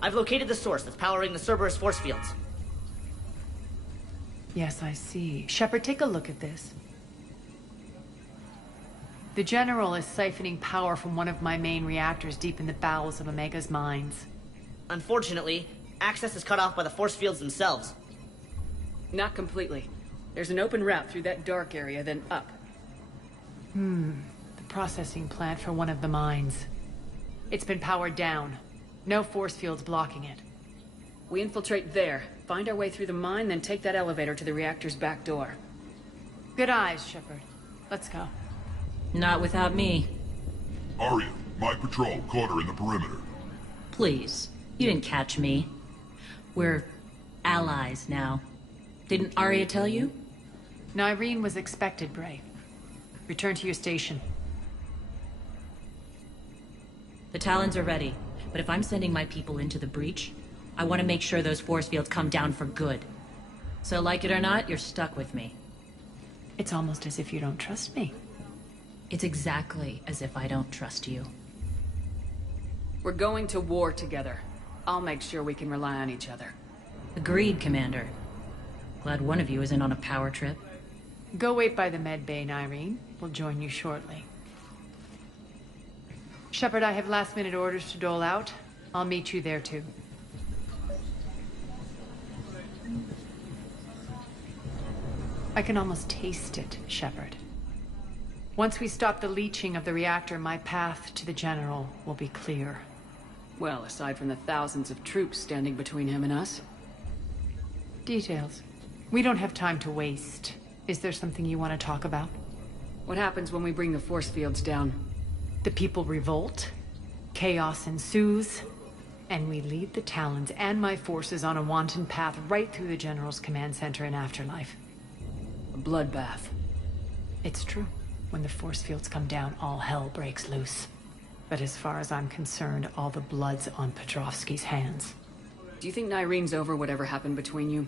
I've located the source that's powering the Cerberus force fields. Yes, I see. Shepard, take a look at this. The General is siphoning power from one of my main reactors deep in the bowels of Omega's mines. Unfortunately, access is cut off by the force fields themselves. Not completely. There's an open route through that dark area, then up. The processing plant for one of the mines. It's been powered down. No force fields blocking it. We infiltrate there, find our way through the mine, then take that elevator to the reactor's back door. Good eyes, Shepard. Let's go. Not without me. Arya, my patrol caught her in the perimeter. Please. You didn't catch me. We're allies now. Didn't Arya tell you? Nyreen was expected, Brave. Return to your station. The Talons are ready, but if I'm sending my people into the breach, I want to make sure those force fields come down for good. So like it or not, you're stuck with me. It's almost as if you don't trust me. It's exactly as if I don't trust you. We're going to war together. I'll make sure we can rely on each other. Agreed, Commander. Glad one of you isn't on a power trip. Go wait by the med bay, Nyreen. We'll join you shortly. Shepard, I have last-minute orders to dole out. I'll meet you there, too. I can almost taste it, Shepard. Once we stop the leaching of the reactor, my path to the General will be clear. Well, aside from the thousands of troops standing between him and us. Details. We don't have time to waste. Is there something you want to talk about? What happens when we bring the force fields down? The people revolt, chaos ensues, and we lead the Talons and my forces on a wanton path right through the General's command center in Afterlife. A bloodbath. It's true. When the force fields come down, all hell breaks loose. But as far as I'm concerned, all the blood's on Petrovsky's hands. Do you think Nyreen's over whatever happened between you?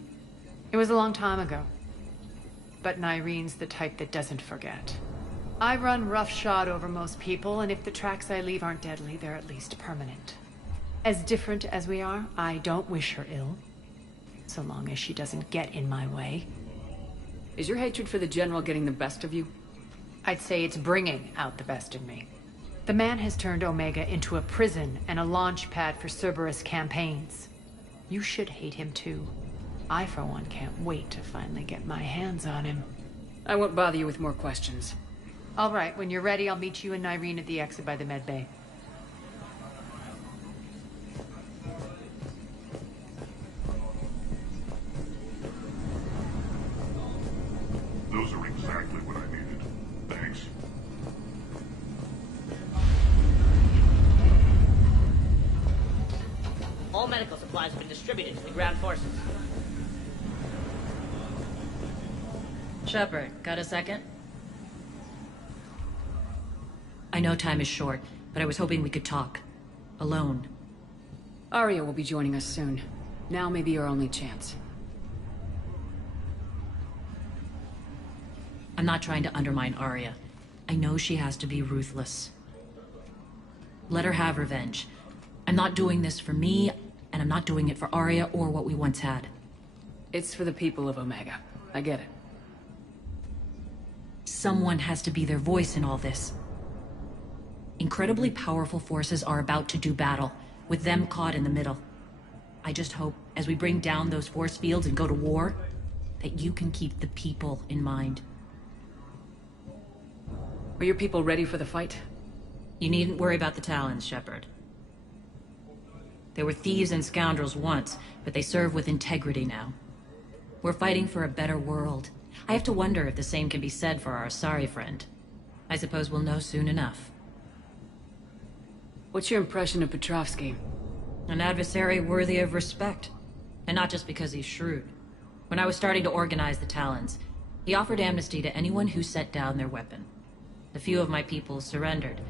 It was a long time ago. But Nyreen's the type that doesn't forget. I run roughshod over most people, and if the tracks I leave aren't deadly, they're at least permanent. As different as we are, I don't wish her ill. So long as she doesn't get in my way. Is your hatred for the General getting the best of you? I'd say it's bringing out the best in me. The man has turned Omega into a prison and a launch pad for Cerberus campaigns. You should hate him too. I, for one, can't wait to finally get my hands on him. I won't bother you with more questions. All right, when you're ready, I'll meet you and Nyreen at the exit by the med bay. Those are exactly what I needed. Thanks. All medical supplies have been distributed to the ground forces. Shepard, got a second? I know time is short, but I was hoping we could talk. Alone. Arya will be joining us soon. Now may be our only chance. I'm not trying to undermine Arya. I know she has to be ruthless. Let her have revenge. I'm not doing this for me, and I'm not doing it for Arya or what we once had. It's for the people of Omega. I get it. Someone has to be their voice in all this. Incredibly powerful forces are about to do battle, with them caught in the middle. I just hope, as we bring down those force fields and go to war, that you can keep the people in mind. Are your people ready for the fight? You needn't worry about the Talons, Shepard. They were thieves and scoundrels once, but they serve with integrity now. We're fighting for a better world. I have to wonder if the same can be said for our Asari friend. I suppose we'll know soon enough. What's your impression of Petrovsky? An adversary worthy of respect. And not just because he's shrewd. When I was starting to organize the Talons, he offered amnesty to anyone who set down their weapon. A few of my people surrendered,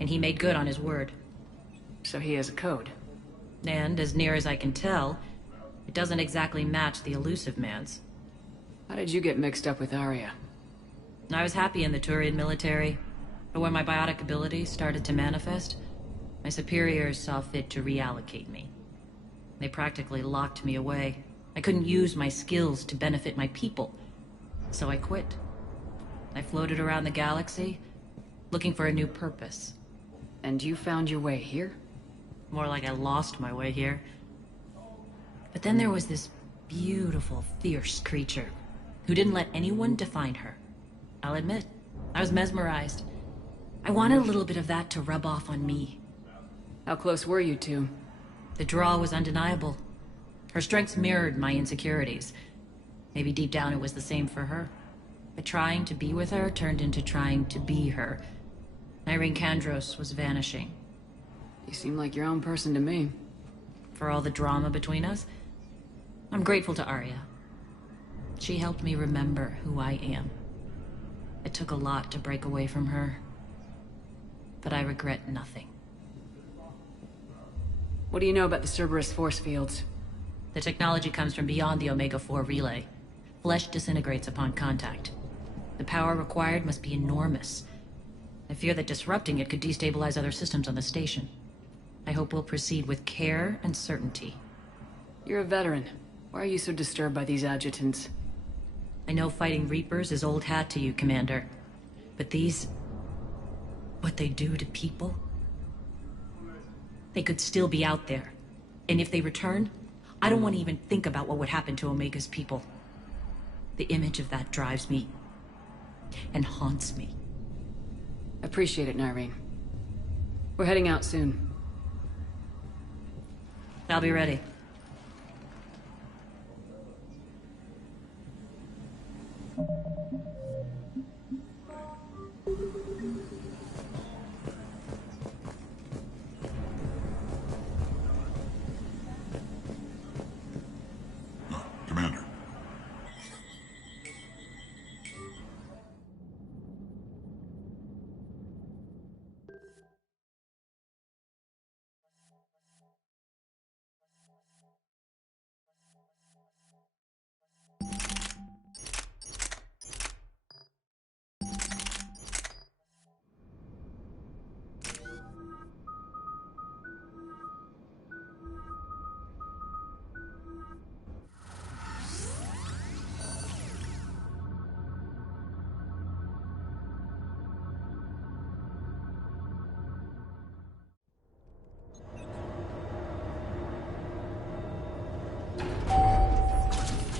and he made good on his word. So he has a code. And, as near as I can tell, it doesn't exactly match the elusive man's. How did you get mixed up with Arya? I was happy in the Turian military, but when my biotic abilities started to manifest, my superiors saw fit to reallocate me. They practically locked me away. I couldn't use my skills to benefit my people. So I quit. I floated around the galaxy, looking for a new purpose. And you found your way here? More like I lost my way here. But then there was this beautiful, fierce creature who didn't let anyone define her. I'll admit, I was mesmerized. I wanted a little bit of that to rub off on me. How close were you two? The draw was undeniable. Her strengths mirrored my insecurities. Maybe deep down it was the same for her. But trying to be with her turned into trying to be her. Irene Kandros was vanishing. You seem like your own person to me. For all the drama between us, I'm grateful to Arya. She helped me remember who I am. It took a lot to break away from her, but I regret nothing. What do you know about the Cerberus force fields? The technology comes from beyond the Omega-4 relay. Flesh disintegrates upon contact. The power required must be enormous. I fear that disrupting it could destabilize other systems on the station. I hope we'll proceed with care and certainty. You're a veteran. Why are you so disturbed by these adjutants? I know fighting Reapers is old hat to you, Commander. But these... what they do to people? They could still be out there. And if they return, I don't want to even think about what would happen to Omega's people. The image of that drives me. And haunts me. Appreciate it, Nyreen. We're heading out soon. I'll be ready. Commander.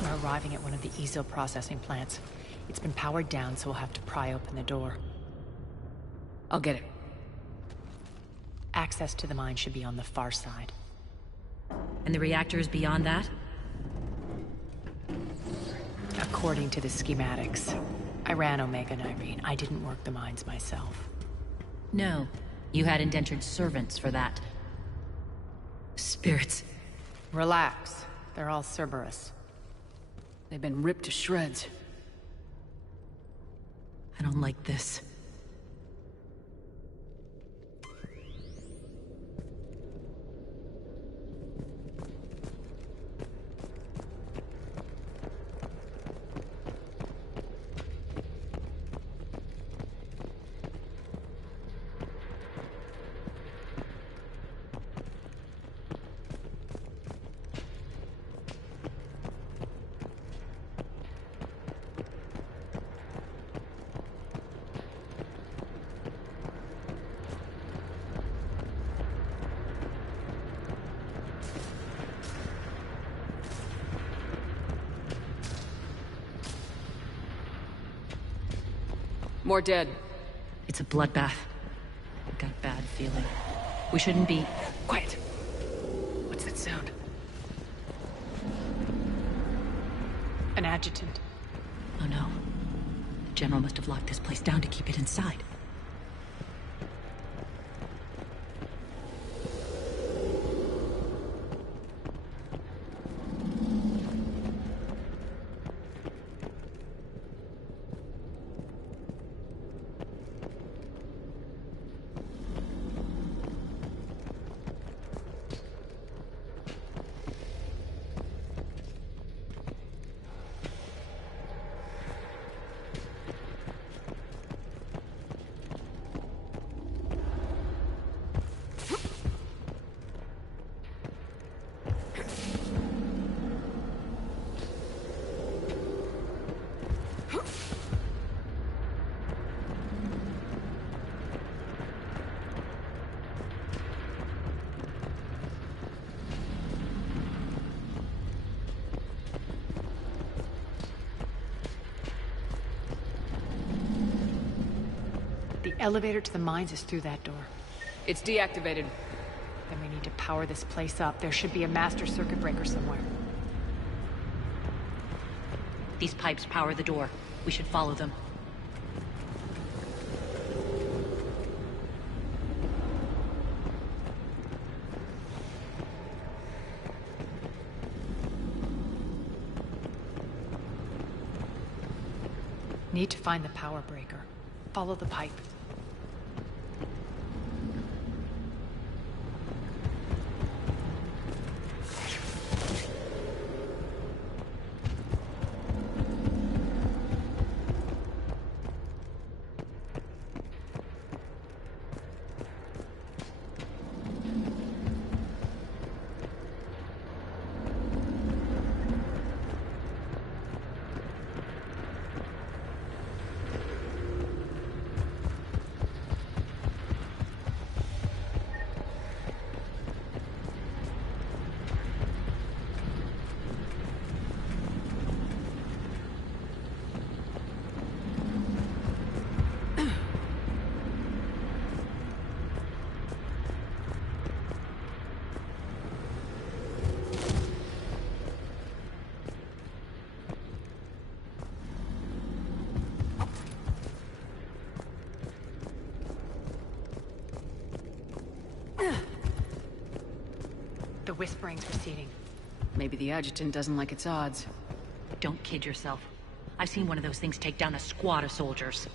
We're arriving at one of the ESO processing plants. It's been powered down, so we'll have to pry open the door. I'll get it. Access to the mine should be on the far side. And the reactors beyond that? According to the schematics. I ran Omega, Nyreen. I didn't work the mines myself. No. You had indentured servants for that. Spirits. Relax. They're all Cerberus. They've been ripped to shreds. I don't like this. More dead. It's a bloodbath. I've got a bad feeling. We shouldn't be... Quiet. What's that sound? An adjutant. Oh no. The General must have locked this place down to keep it inside. elevator to the mines is through that door. It's deactivated. Then we need to power this place up. There should be a master circuit breaker somewhere. These pipes power the door. We should follow them. Need to find the power breaker. Follow the pipe. The whispering's receding. Maybe the adjutant doesn't like its odds. Don't kid yourself. I've seen one of those things take down a squad of soldiers.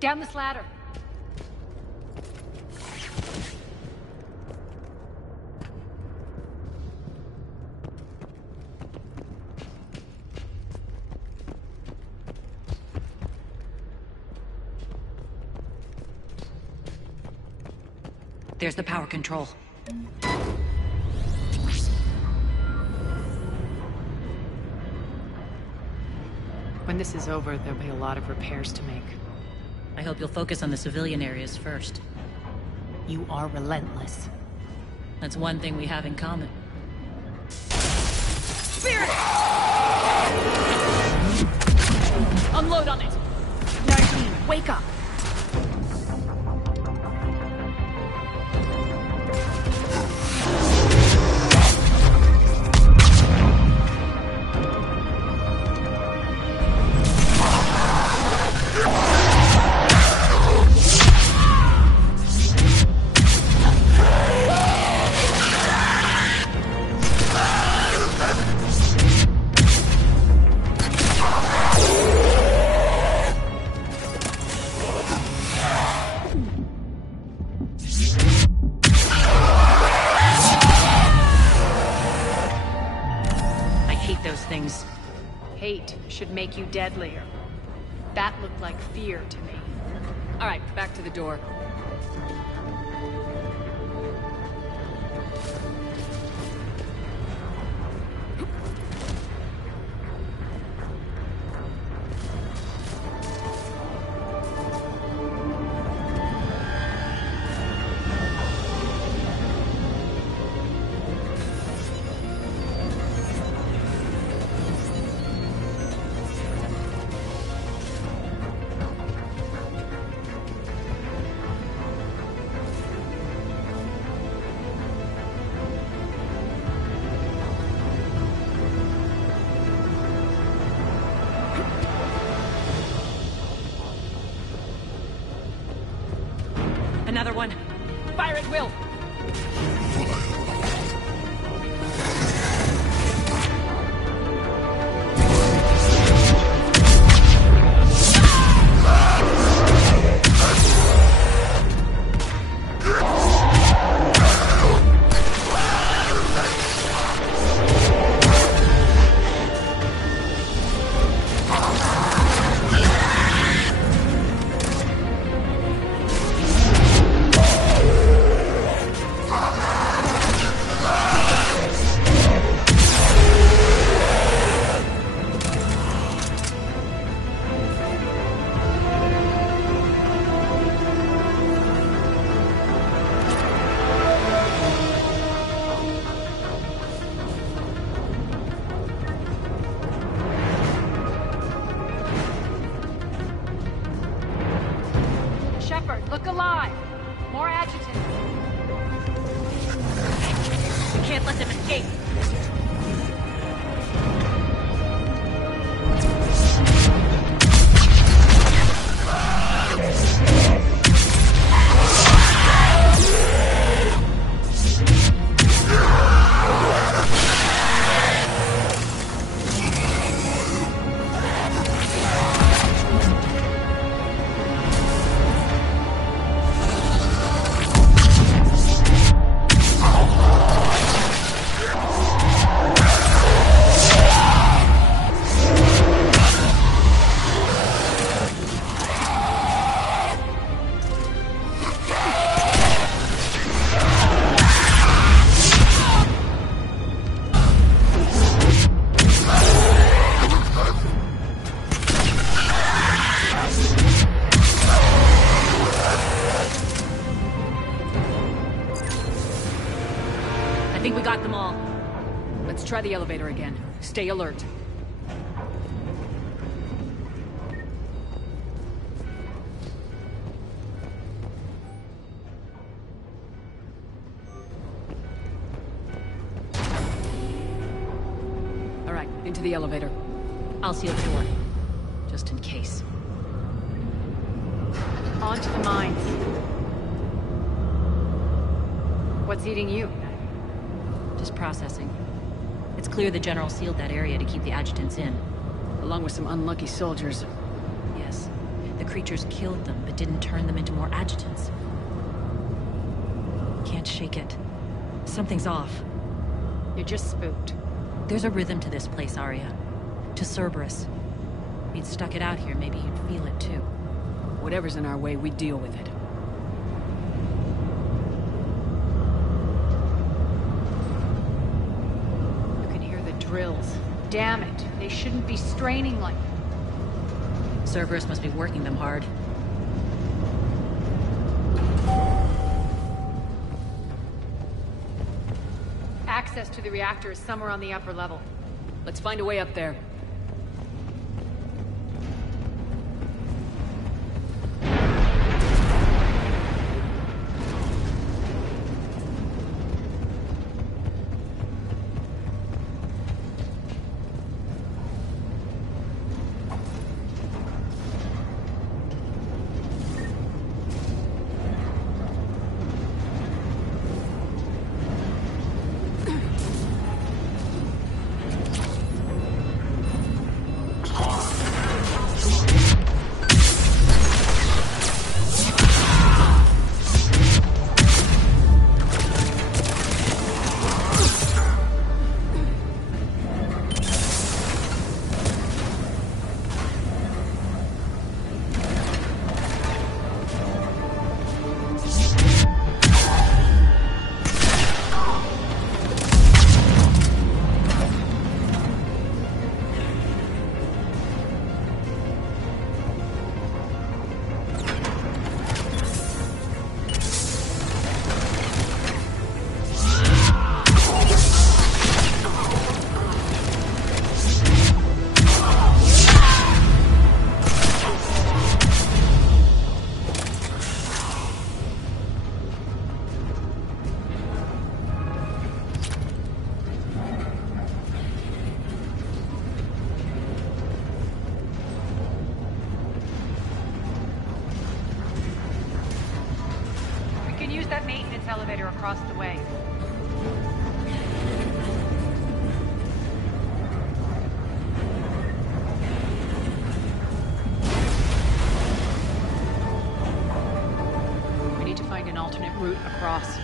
Down this ladder. There's the power control. When this is over, there'll be a lot of repairs to make. I hope you'll focus on the civilian areas first. You are relentless. That's one thing we have in common. Spirit! Unload on it! Nardine, wake up! Things. Hate should make you deadlier. That looked like fear to me. All right, back to the door. Another one. Fire at will! alive! More adjutants! We can't let them escape. I think we got them all. Let's try the elevator again. Stay alert. All right, into the elevator. I'll seal the door. Just in case. On to the mines. What's eating you? Just processing. It's clear the General sealed that area to keep the adjutants in. Along with some unlucky soldiers. Yes. The creatures killed them, but didn't turn them into more adjutants. Can't shake it. Something's off. You're just spooked. There's a rhythm to this place, Arya. To Cerberus. If you'd stuck it out here, maybe you'd feel it too. Whatever's in our way, we deal with it. You can hear the drills. Damn it. They shouldn't be straining like... Cerberus must be working them hard. Access to the reactor is somewhere on the upper level. Let's find a way up there. That maintenance elevator across the way. We need to find an alternate route across.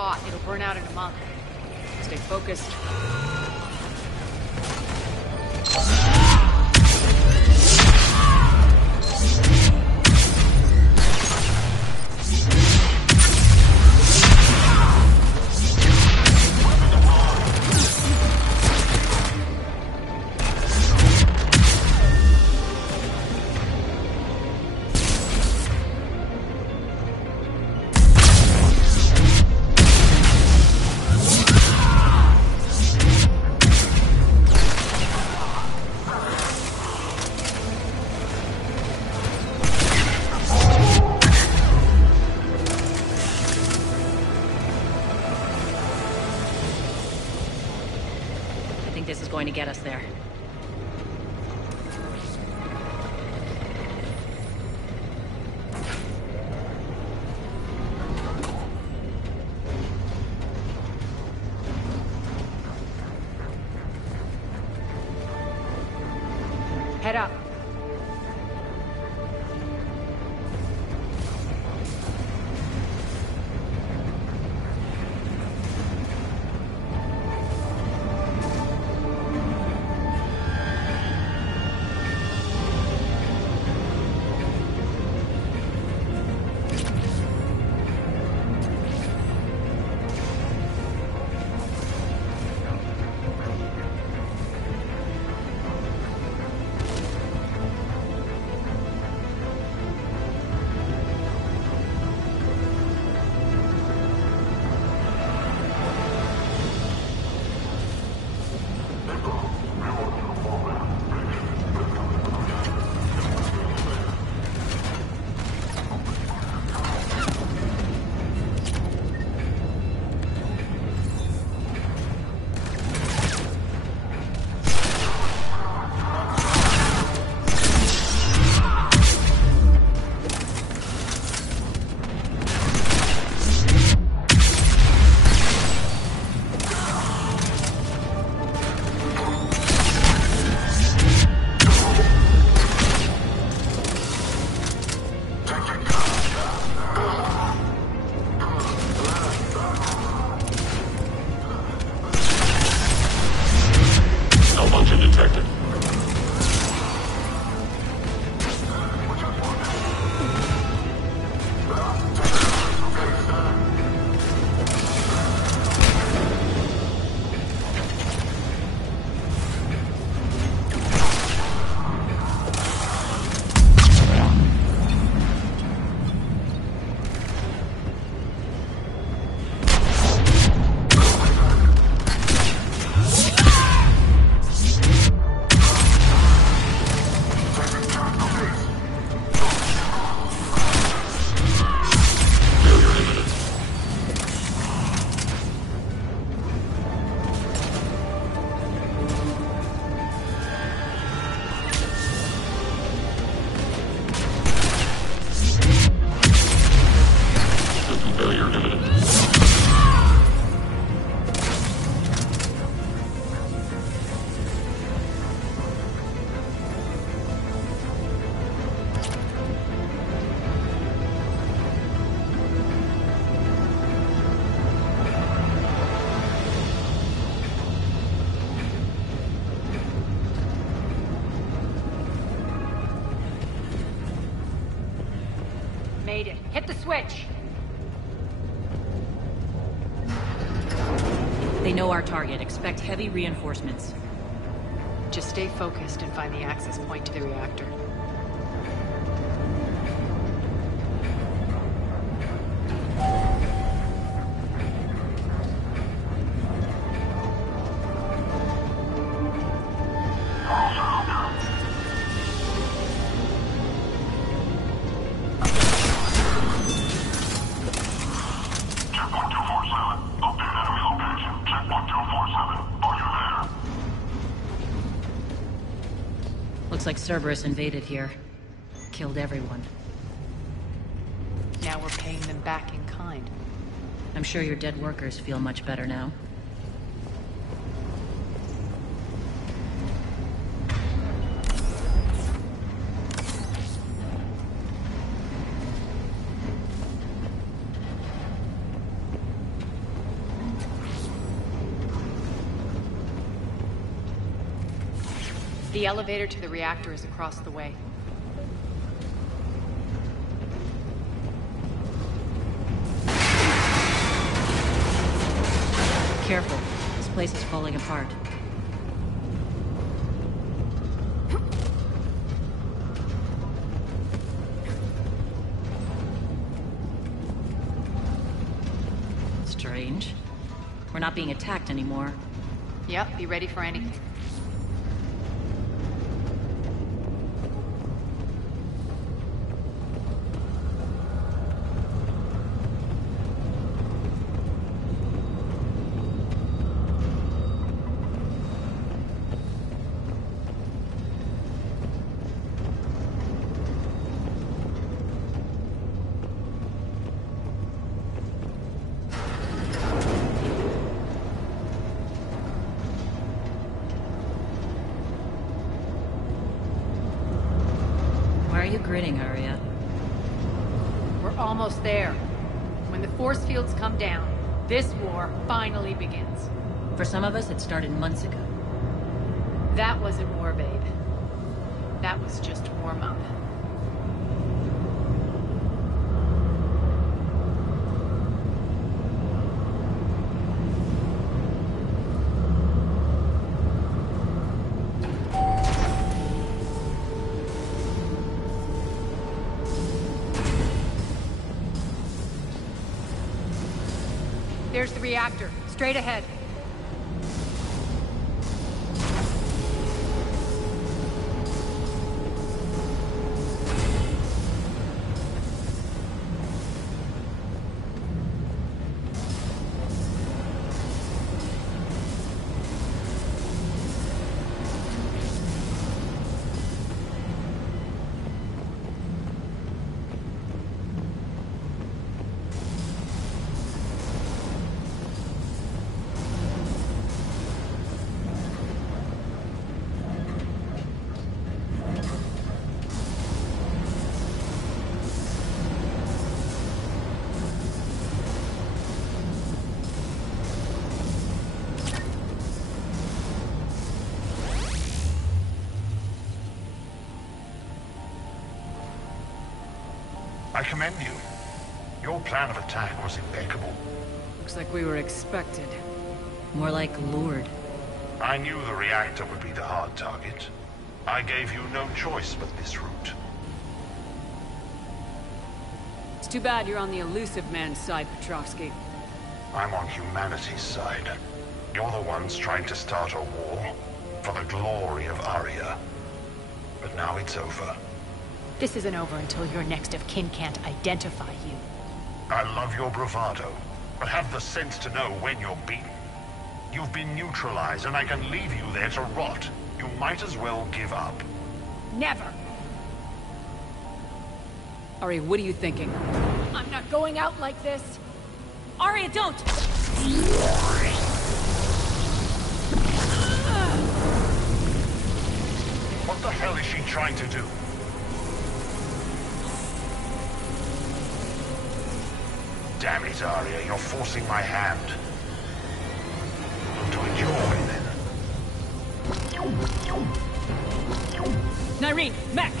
hot. It'll burn out in a month. Stay focused. This is going to get us there. Head up. Made it. Hit the switch! They know our target. Expect heavy reinforcements. Just stay focused and find the access point to the reactor. Looks like Cerberus invaded here. Killed everyone. Now we're paying them back in kind. I'm sure your dead workers feel much better now. The elevator to the reactor is across the way. Careful. This place is falling apart. Strange. We're not being attacked anymore. Yep, be ready for anything. Why are you grinning, Arya? We're almost there. When the force fields come down, this war finally begins. For some of us, it started months ago. That wasn't war, babe. That was just warm-up. There's the reactor, straight ahead. I commend you. Your plan of attack was impeccable. Looks like we were expected. More like lured. I knew the reactor would be the hard target. I gave you no choice but this route. It's too bad you're on the elusive man's side, Petrovsky. I'm on humanity's side. You're the ones trying to start a war for the glory of Arya. But now it's over. This isn't over until your next of kin can't identify you. I love your bravado, but have the sense to know when you're beaten. You've been neutralized, and I can leave you there to rot. You might as well give up. Never! Ari, what are you thinking? I'm not going out like this! Arya, don't! What the hell is she trying to do? Damn it, Arya, you're forcing my hand. Do it your way, then. Nyreen, Max!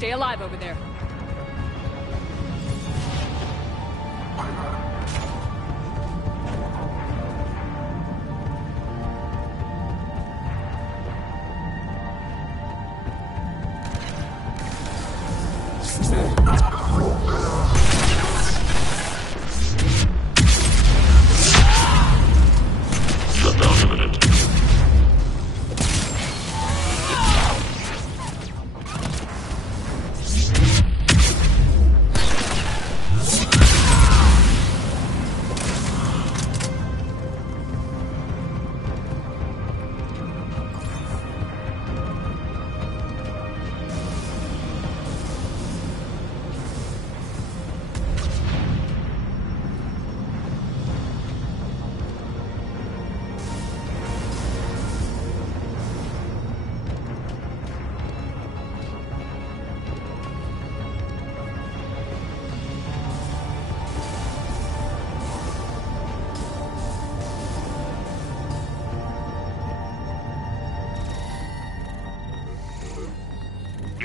Stay alive over there.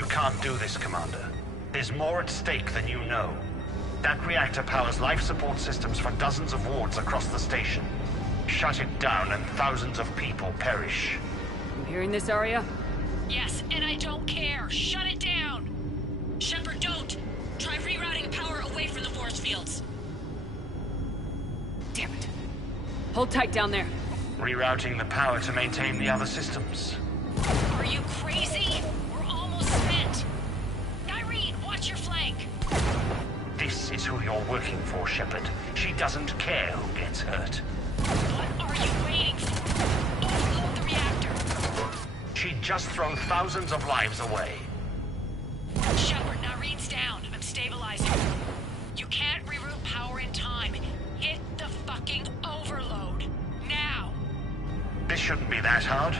Can't do this, Commander. There's more at stake than you know. That reactor powers life support systems for dozens of wards across the station. Shut it down and thousands of people perish. You hearing this, Arya? Yes, and I don't care. Shut it down! Shepard, don't! Try rerouting power away from the force fields. Damn it. Hold tight down there. Rerouting the power to maintain the other systems. Are you crazy? We're almost spent. Irene, watch your flank. This is who you're working for, Shepard. She doesn't care who gets hurt. What are you waiting for? Overload the reactor. She'd just throw thousands of lives away. Shepard, Irene's down. I'm stabilizing. You can't reroute power in time. Hit the fucking overload. Now! This shouldn't be that hard.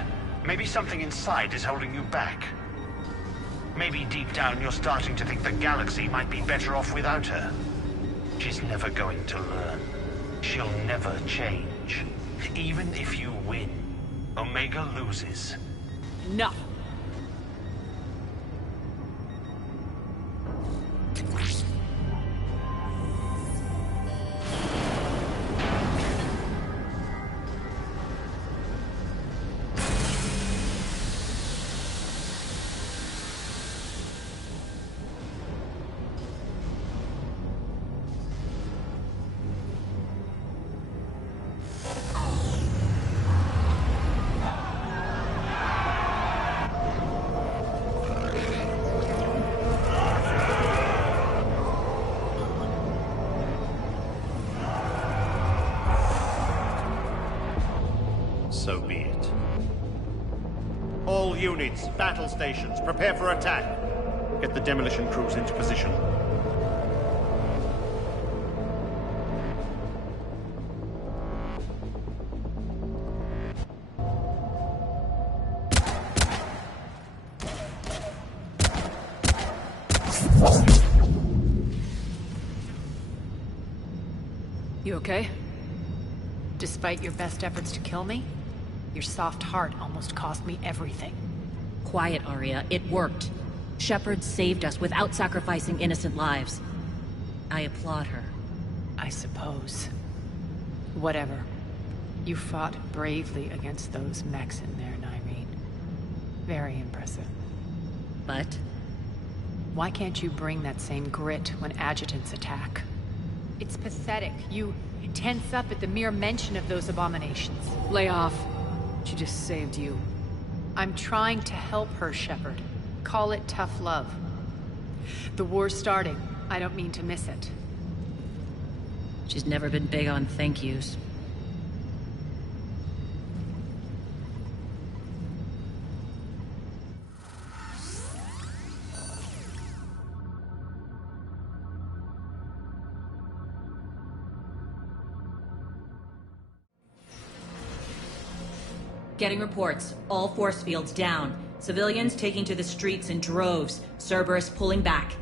Maybe something inside is holding you back. Maybe deep down you're starting to think the galaxy might be better off without her. She's never going to learn. She'll never change. Even if you win, Omega loses. Enough. So be it. All units, battle stations, prepare for attack. Get the demolition crews into position. You okay? Despite your best efforts to kill me, your soft heart almost cost me everything. Quiet, Arya. It worked. Shepard saved us without sacrificing innocent lives. I applaud her. I suppose. Whatever. You fought bravely against those mechs in there, Irene. Very impressive. But Why can't you bring that same grit when adjutants attack? It's pathetic. You tense up at the mere mention of those abominations. Lay off. She just saved you. I'm trying to help her, Shepard. Call it tough love. The war's starting. I don't mean to miss it. she's never been big on thank yous. Getting reports. All force fields down. Civilians taking to the streets in droves. Cerberus pulling back.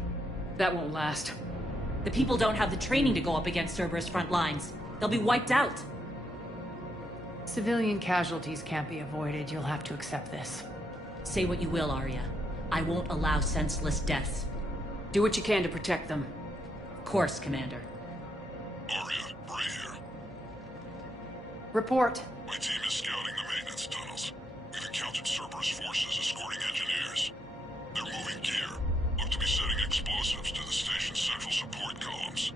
That won't last. The people don't have the training to go up against Cerberus front lines. They'll be wiped out. Civilian casualties can't be avoided. You'll have to accept this. Say what you will, Arya. I won't allow senseless deaths. Do what you can to protect them. Of course, Commander. Arya, Bray here. Report. My team is scouting the maintenance tunnels. We've encountered Cerberus forces escorting engineers. They're moving gear. Look to be setting explosives to the station's central support columns.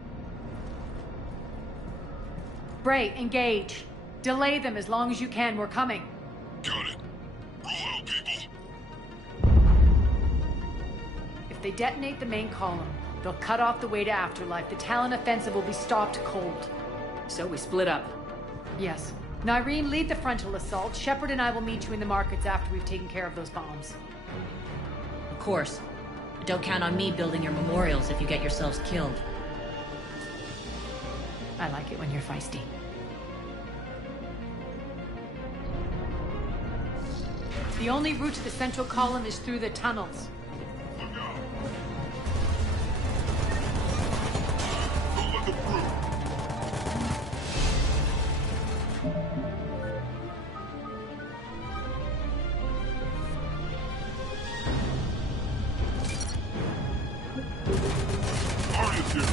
Bray, engage. Delay them as long as you can. We're coming. Got it. Roll out, people. If they detonate the main column, they'll cut off the way to Afterlife. The Talon offensive will be stopped cold. So we split up. Yes. Nyreen, lead the frontal assault. Shepard and I will meet you in the markets after we've taken care of those bombs. Of course. But don't count on me building your memorials if you get yourselves killed. I like it when you're feisty. The only route to the central column is through the tunnels. Look out. Don't let them through. Arya's here.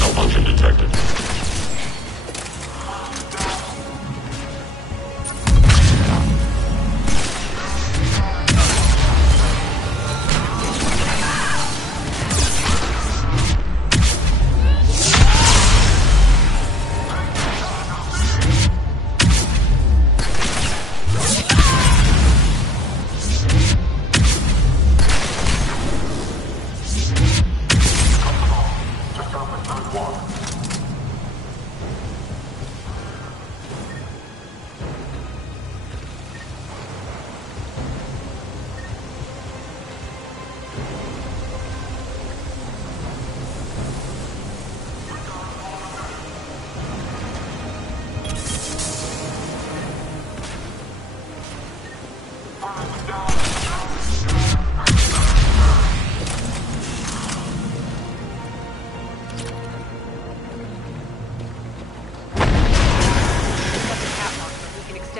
Malfunction detected.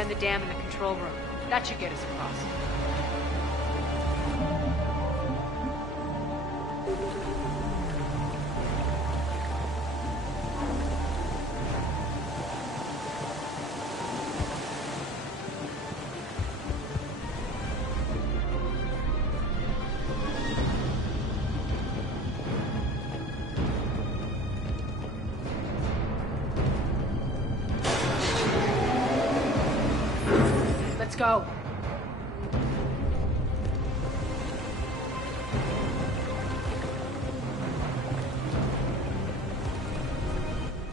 The dam in the control room. That should get us across. Let's go.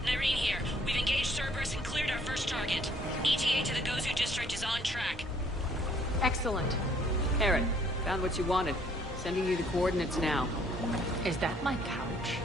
Nyreen here. We've engaged Cerberus and cleared our first target. ETA to the Gozu district is on track. Excellent. Aaron, found what you wanted. Sending you the coordinates now. Is that my couch?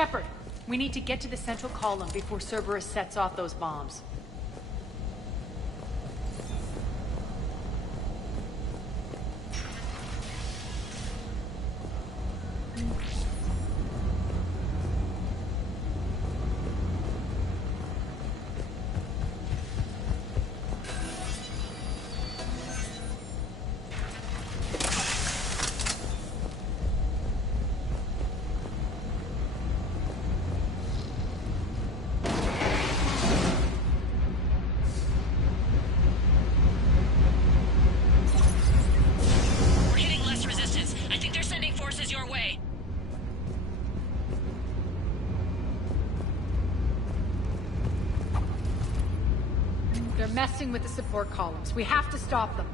Shepard, we need to get to the central column before Cerberus sets off those bombs. We're hitting less resistance. I think they're sending forces your way. They're messing with the support columns. We have to stop them.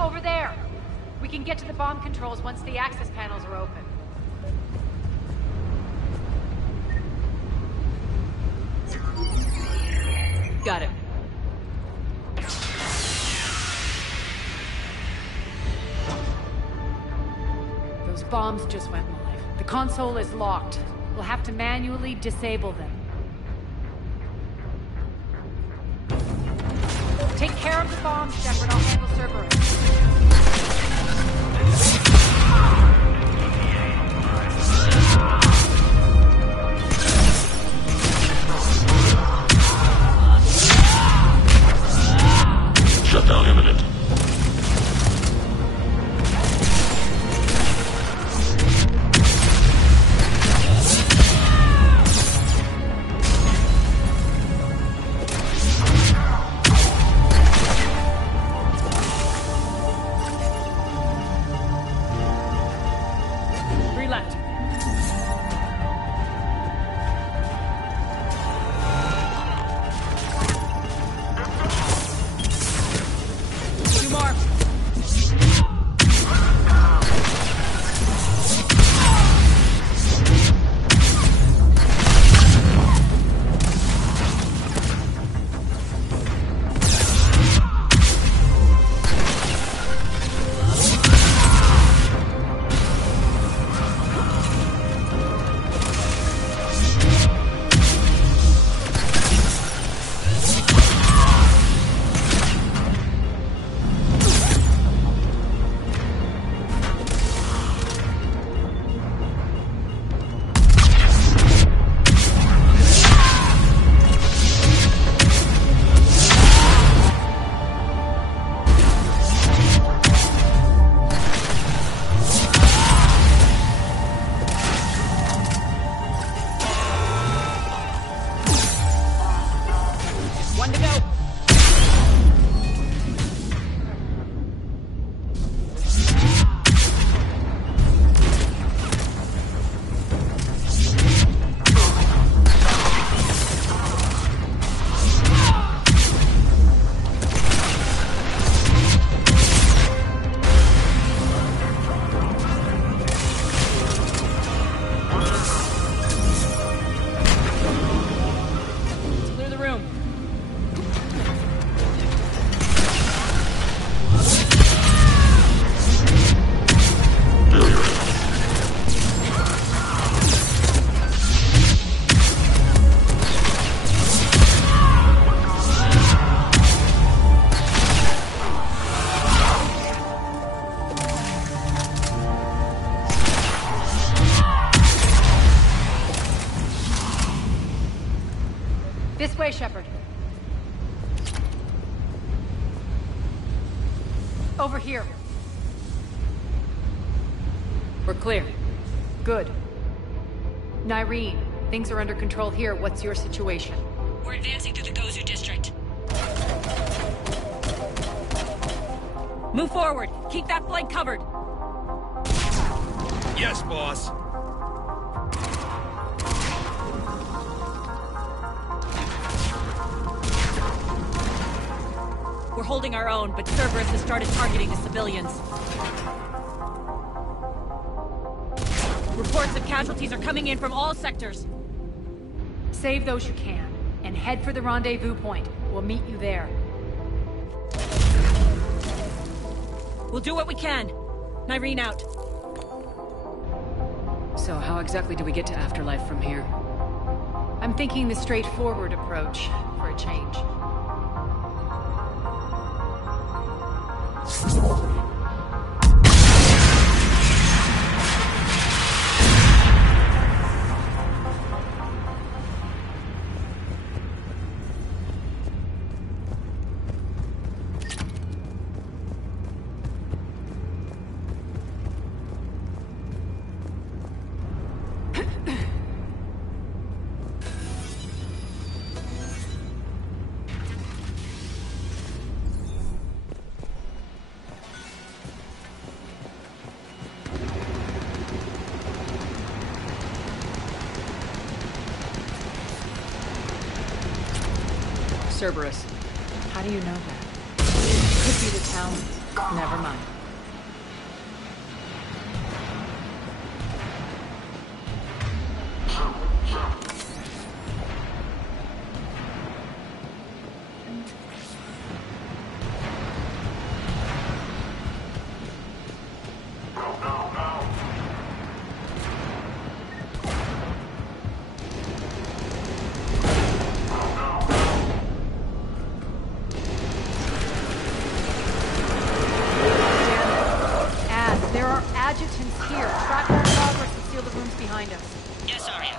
Over there! We can get to the bomb controls once the access panels are open. Got it. Those bombs just went live. The console is locked. We'll have to manually disable them. Take care of the bombs, Shepard. I'll handle Cerberus. Shutdown imminent. Three left. Two more. One to go. Let's clear the room. This way, Shepard. Over here. We're clear. Good. Nyreen, things are under control here. What's your situation? We're advancing through the Gozu district. Move forward. Keep that flank covered. Yes, boss. We're holding our own, but Cerberus has started targeting the civilians. Reports of casualties are coming in from all sectors. Save those you can, and head for the rendezvous point. We'll meet you there. We'll do what we can. Nyreen out. So how exactly do we get to Afterlife from here? I'm thinking the straightforward approach, for a change. Cerberus. How do you know that? Could be the Talons. Never mind. Adjutants here. Track their progress and seal the rooms behind us. Yes, Arya.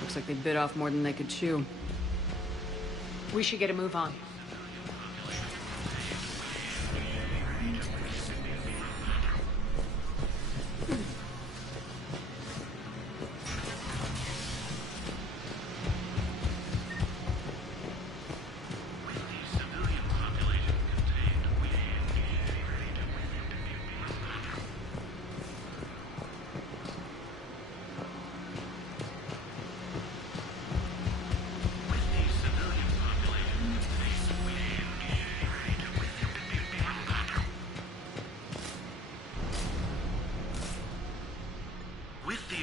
Looks like they bit off more than they could chew. We should get a move on.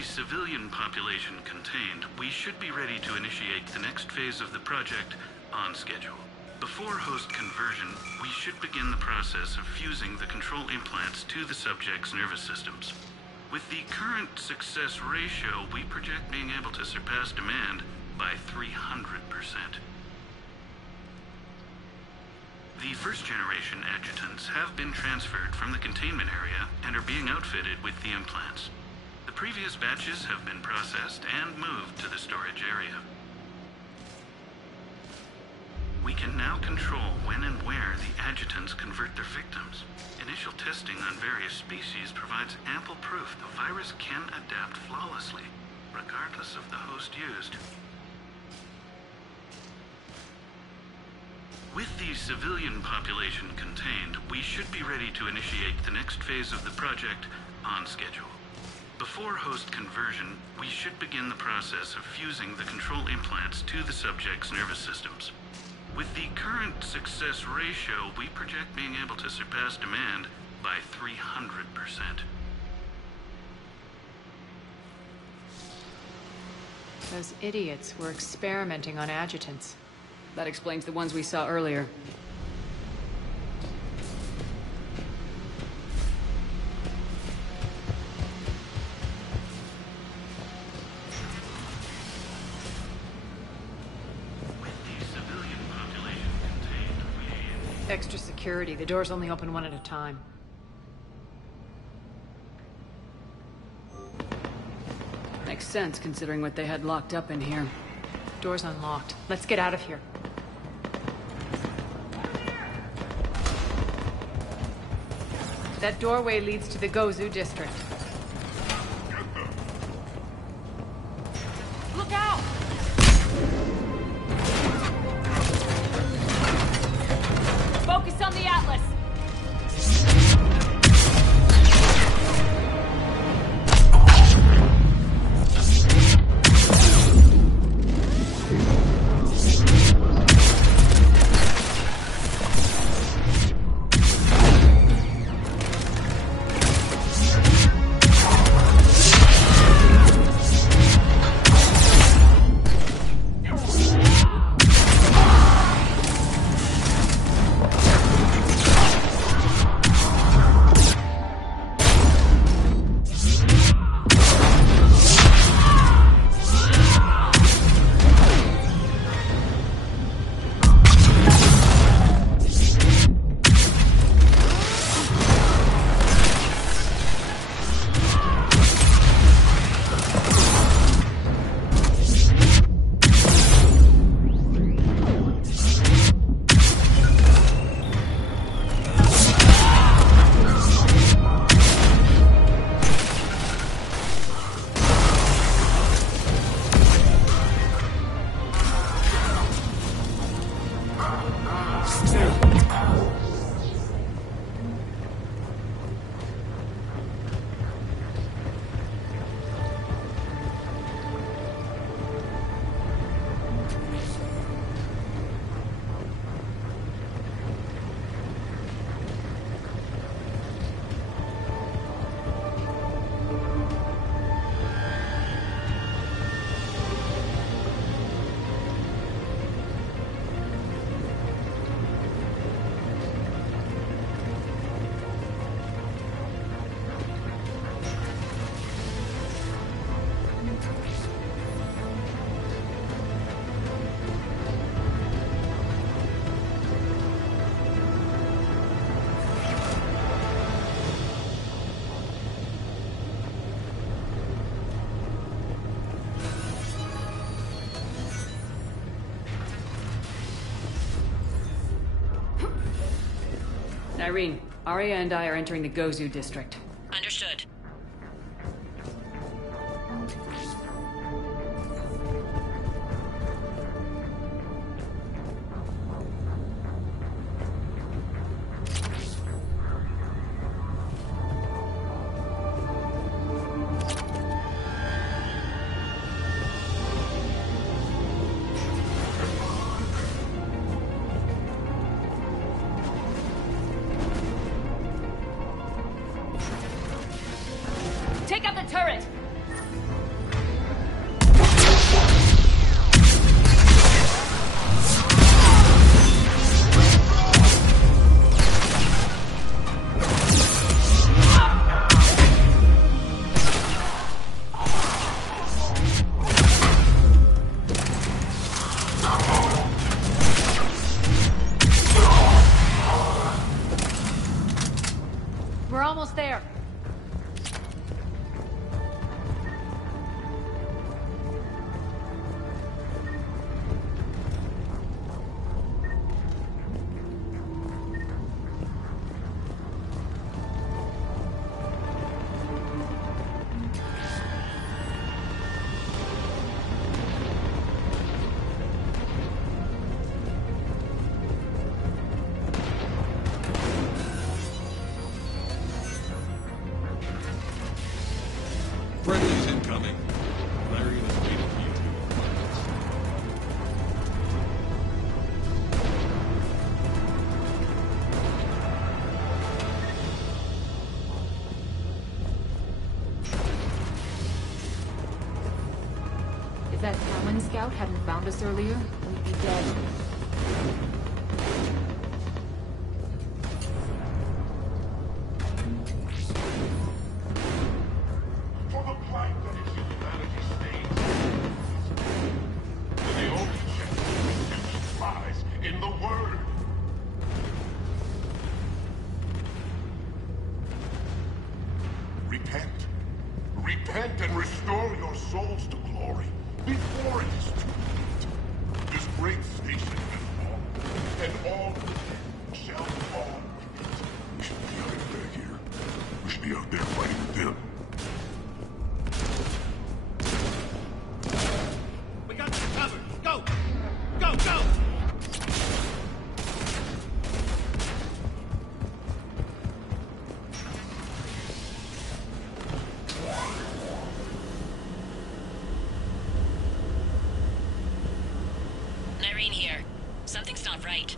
Civilian population contained, we should be ready to initiate the next phase of the project on schedule. Before host conversion, we should begin the process of fusing the control implants to the subject's nervous systems. With the current success ratio, we project being able to surpass demand by 300%. The first-generation adjutants have been transferred from the containment area and are being outfitted with the implants. The previous batches have been processed and moved to the storage area. We can now control when and where the adjutants convert their victims. Initial testing on various species provides ample proof the virus can adapt flawlessly, regardless of the host used. With the civilian population contained, we should be ready to initiate the next phase of the project on schedule. Before host conversion, we should begin the process of fusing the control implants to the subject's nervous systems. With the current success ratio, we project being able to surpass demand by 300%. Those idiots were experimenting on adjutants. That explains the ones we saw earlier. Extra security. The doors only open one at a time. Makes sense, considering what they had locked up in here. Door's unlocked. Let's get out of here. That doorway leads to the Gozu district. Look out! Focus on the Atlas! Irene, Arya and I are entering the Gozu district. Understood. Take out the turret! We're almost there. Friendly's incoming. Irene is waiting for you two. If that Talon scout hadn't found us earlier, we'd be dead. For the plight that is humanity's state, the only chance for redemption lies in the Word. Repent. Repent and restore your souls to glory before it is too late. This great station will fall, and all who live shall fall. We should be out of back here. We should be out there fighting with them. We got you covered. Go! Go, go! Irene here. Something's not right.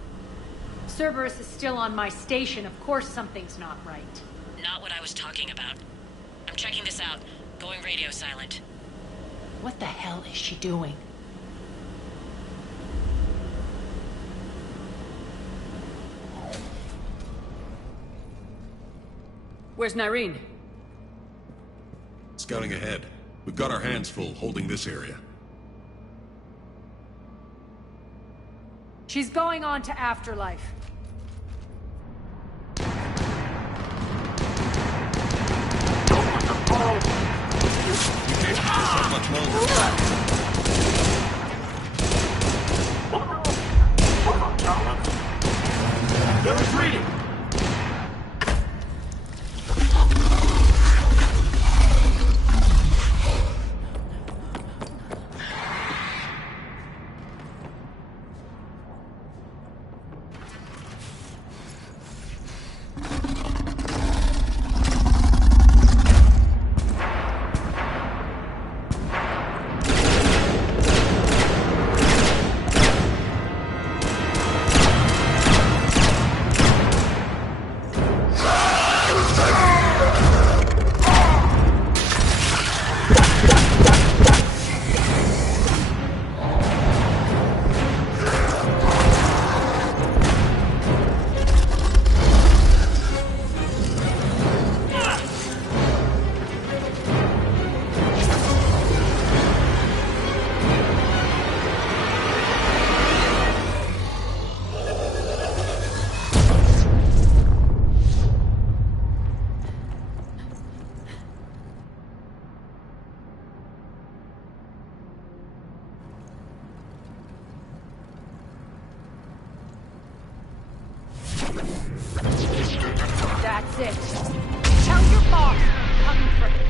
Cerberus is still on my station. Of course something's not right. Not what I was talking about. I'm checking this out. Going radio silent. What the hell is she doing? Where's Nyreen? Scouting ahead. We've got our hands full holding this area. She's going on to Afterlife. We can't keep this up much longer. They're retreating! That's it. Tell your boss I'm coming for him.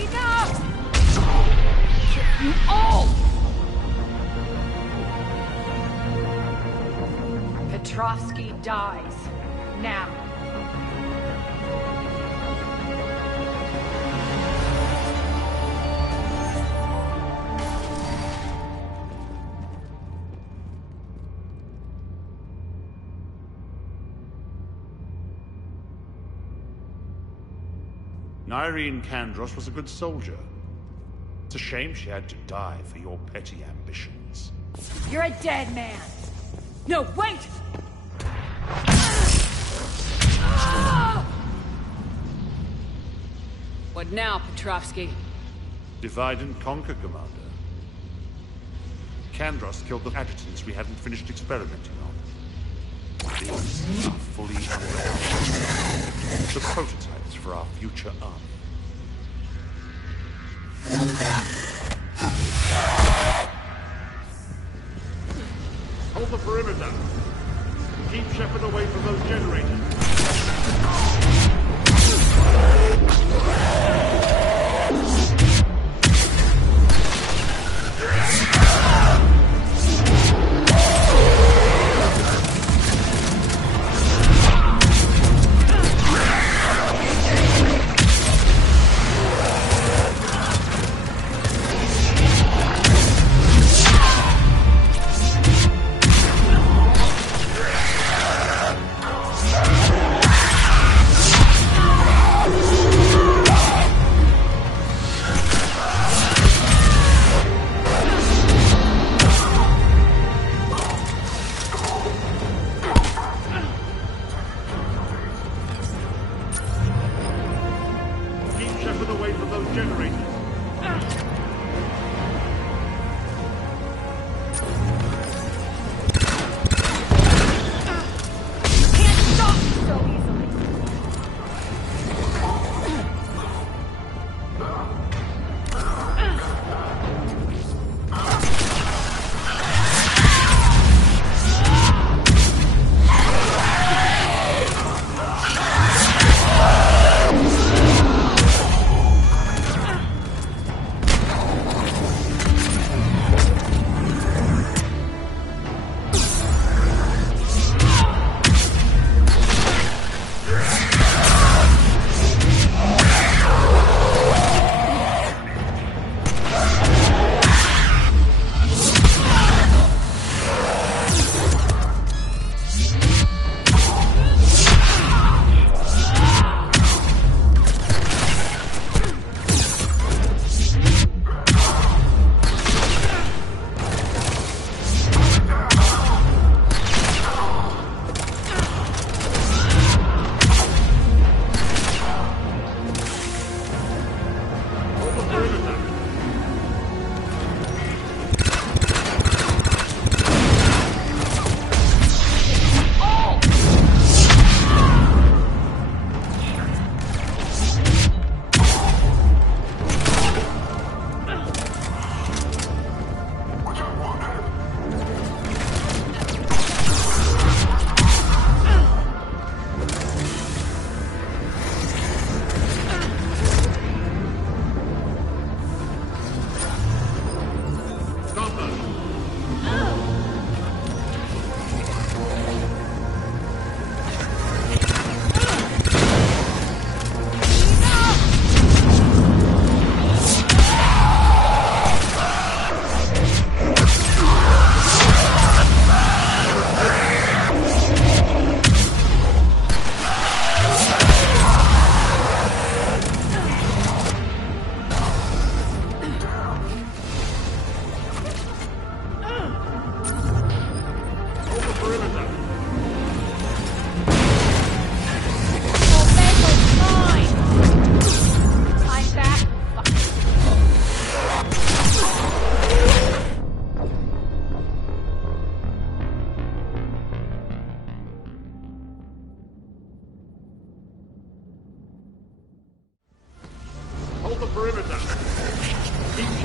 Enough! You all! Petrovsky dies. Now. Nyreen Kandros was a good soldier. It's a shame she had to die for your petty ambitions. You're a dead man. No, wait! What now, Petrovsky? Divide and conquer, Commander. Kandros killed the adjutants we hadn't finished experimenting on. These are fully the prototypes for our future army. Hold the perimeter. Keep Shepard away from those generators.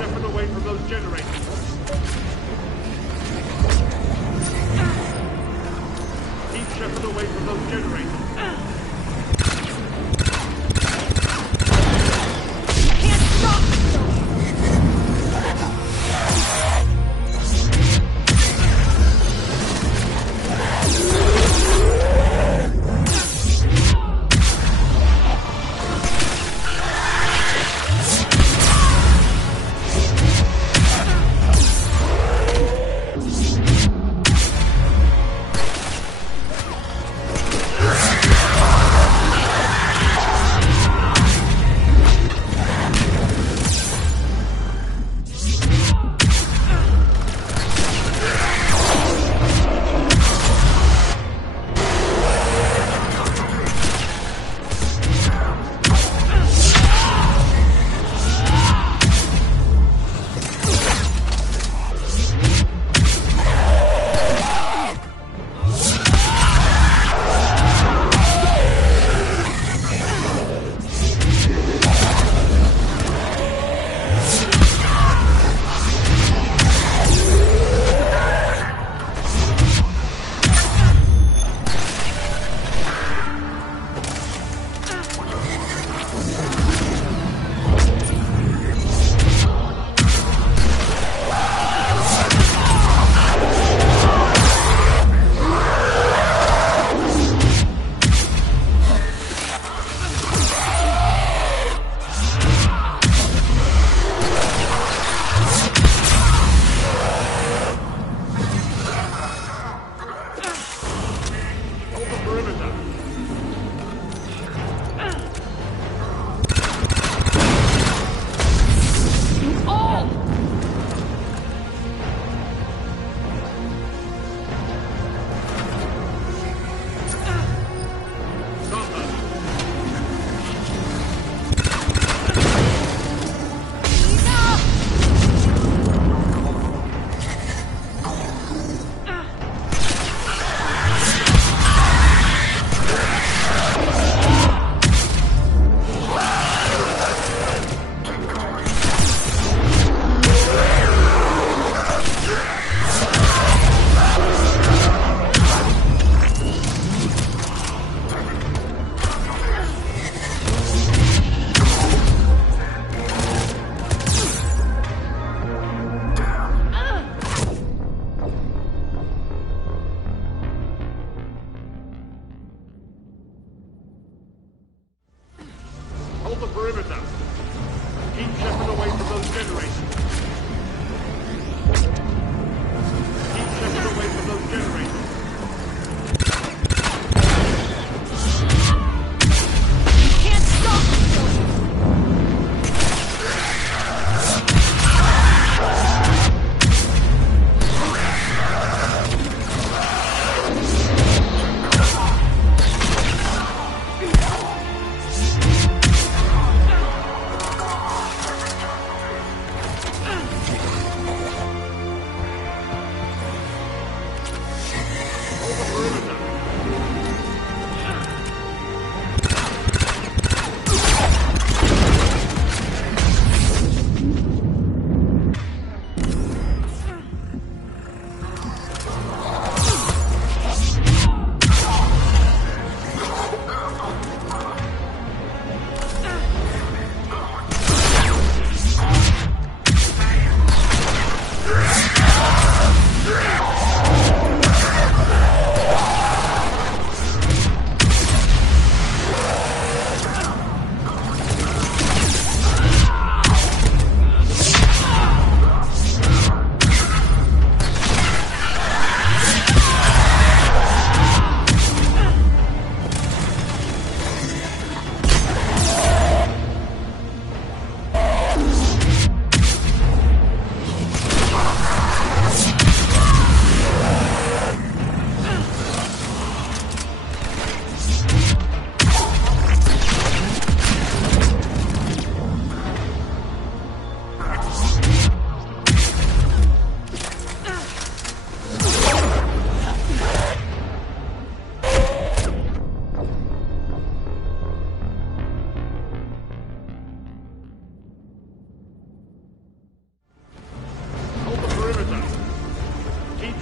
Shepard away from those generators. Keep Shepard away from those generators.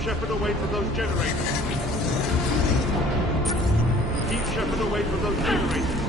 Shepard away from those generators. Keep Shepard away from those generators.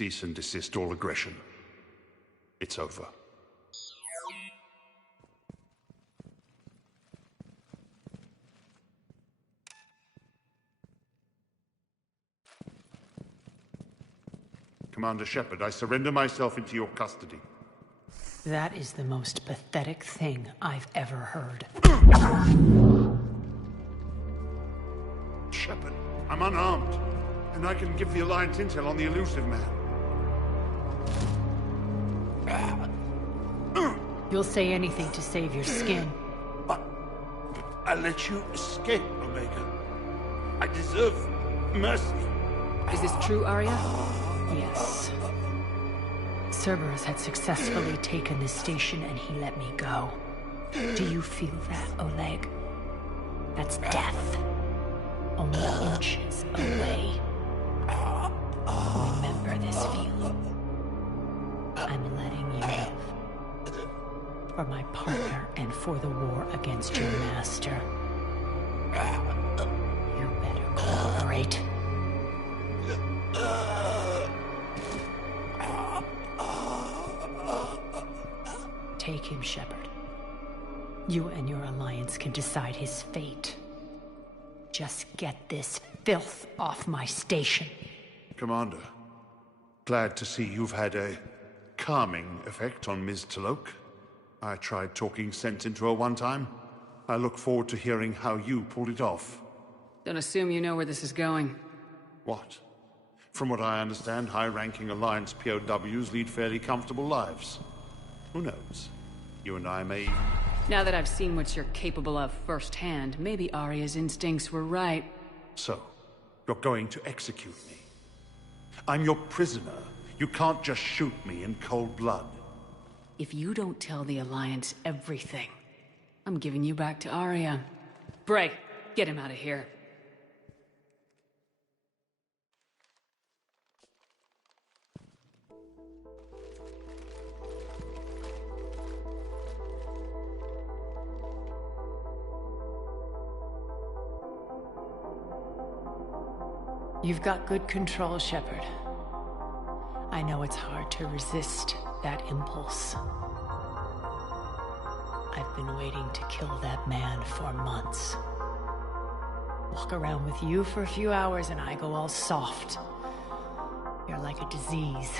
Cease and desist all aggression. It's over. Commander Shepard, I surrender myself into your custody. That is the most pathetic thing I've ever heard. Shepard, I'm unarmed, and I can give the Alliance intel on the elusive man. You'll say anything to save your skin. I let you escape, Omega. I deserve mercy. Is this true, Arya? Yes. Cerberus had successfully taken this station and he let me go. Do you feel that, Oleg? That's death. Only inches away. Remember this feeling. I'm letting you live. For my partner and for the war against your master. You better cooperate. Take him, Shepard. You and your Alliance can decide his fate. Just get this filth off my station. Commander, glad to see you've had a calming effect on Ms. Talok. I tried talking sense into her one time. I look forward to hearing how you pulled it off. Don't assume you know where this is going. What? From what I understand, high-ranking Alliance POWs lead fairly comfortable lives. Who knows? You and I may... Now that I've seen what you're capable of firsthand, maybe Arya's instincts were right. So, you're going to execute me. I'm your prisoner. You can't just shoot me in cold blood. If you don't tell the Alliance everything, I'm giving you back to Arya. Bray, get him out of here. You've got good control, Shepard. I know it's hard to resist that impulse. I've been waiting to kill that man for months. Walk around with you for a few hours and I go all soft. You're like a disease.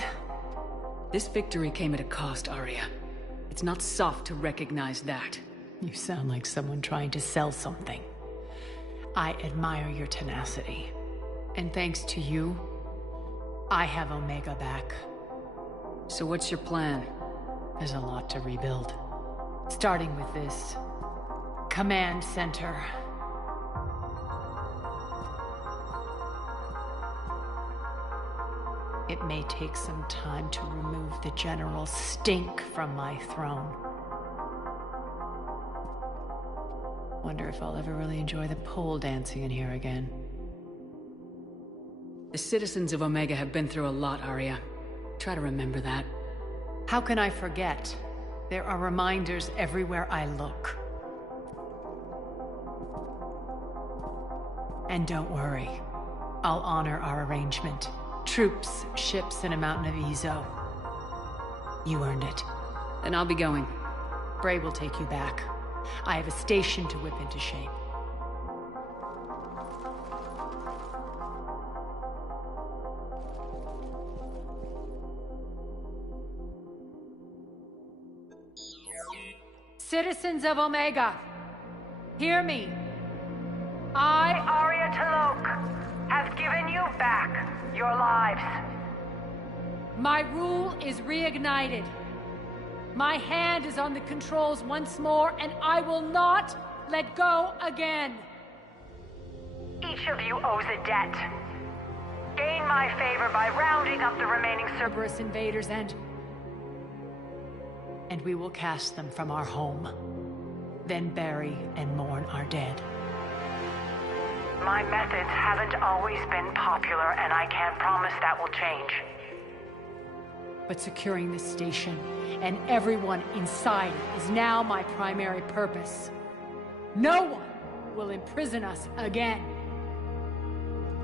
This victory came at a cost, Arya. It's not soft to recognize that. You sound like someone trying to sell something. I admire your tenacity. And thanks to you, I have Omega back. So what's your plan? There's a lot to rebuild. Starting with this command center. It may take some time to remove the general stink from my throne. Wonder if I'll ever really enjoy the pole dancing in here again. The citizens of Omega have been through a lot, Arya. Try to remember that. How can I forget? There are reminders everywhere I look. And don't worry. I'll honor our arrangement. Troops, ships, and a mountain of Ezo. You earned it. Then I'll be going. Bray will take you back. I have a station to whip into shape. Citizens of Omega, hear me. I, Arya Talok, have given you back your lives. My rule is reignited. My hand is on the controls once more, and I will not let go again. Each of you owes a debt. Gain my favor by rounding up the remaining Cerberus invaders and we will cast them from our home. Then bury and mourn our dead. My methods haven't always been popular, and I can't promise that will change. But securing this station and everyone inside it is now my primary purpose. No one will imprison us again.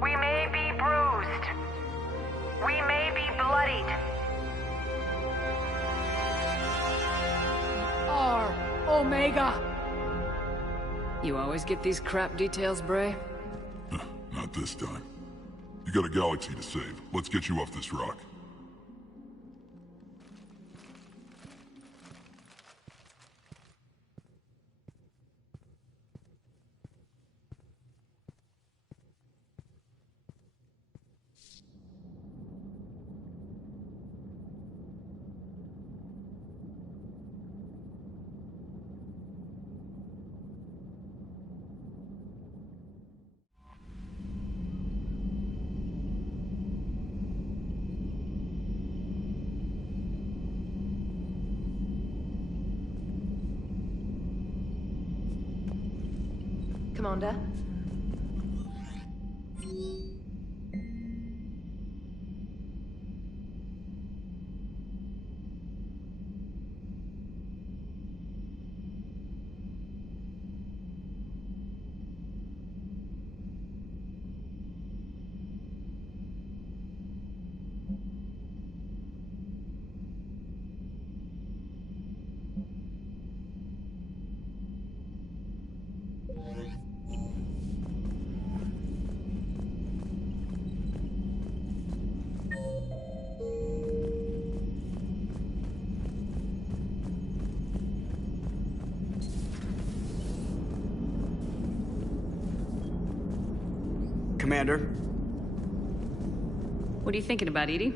We may be bruised. We may be bloody. Omega! You always get these crap details, Bray? Not this time. You got a galaxy to save. Let's get you off this rock. Commander? Commander? What are you thinking about, Edie?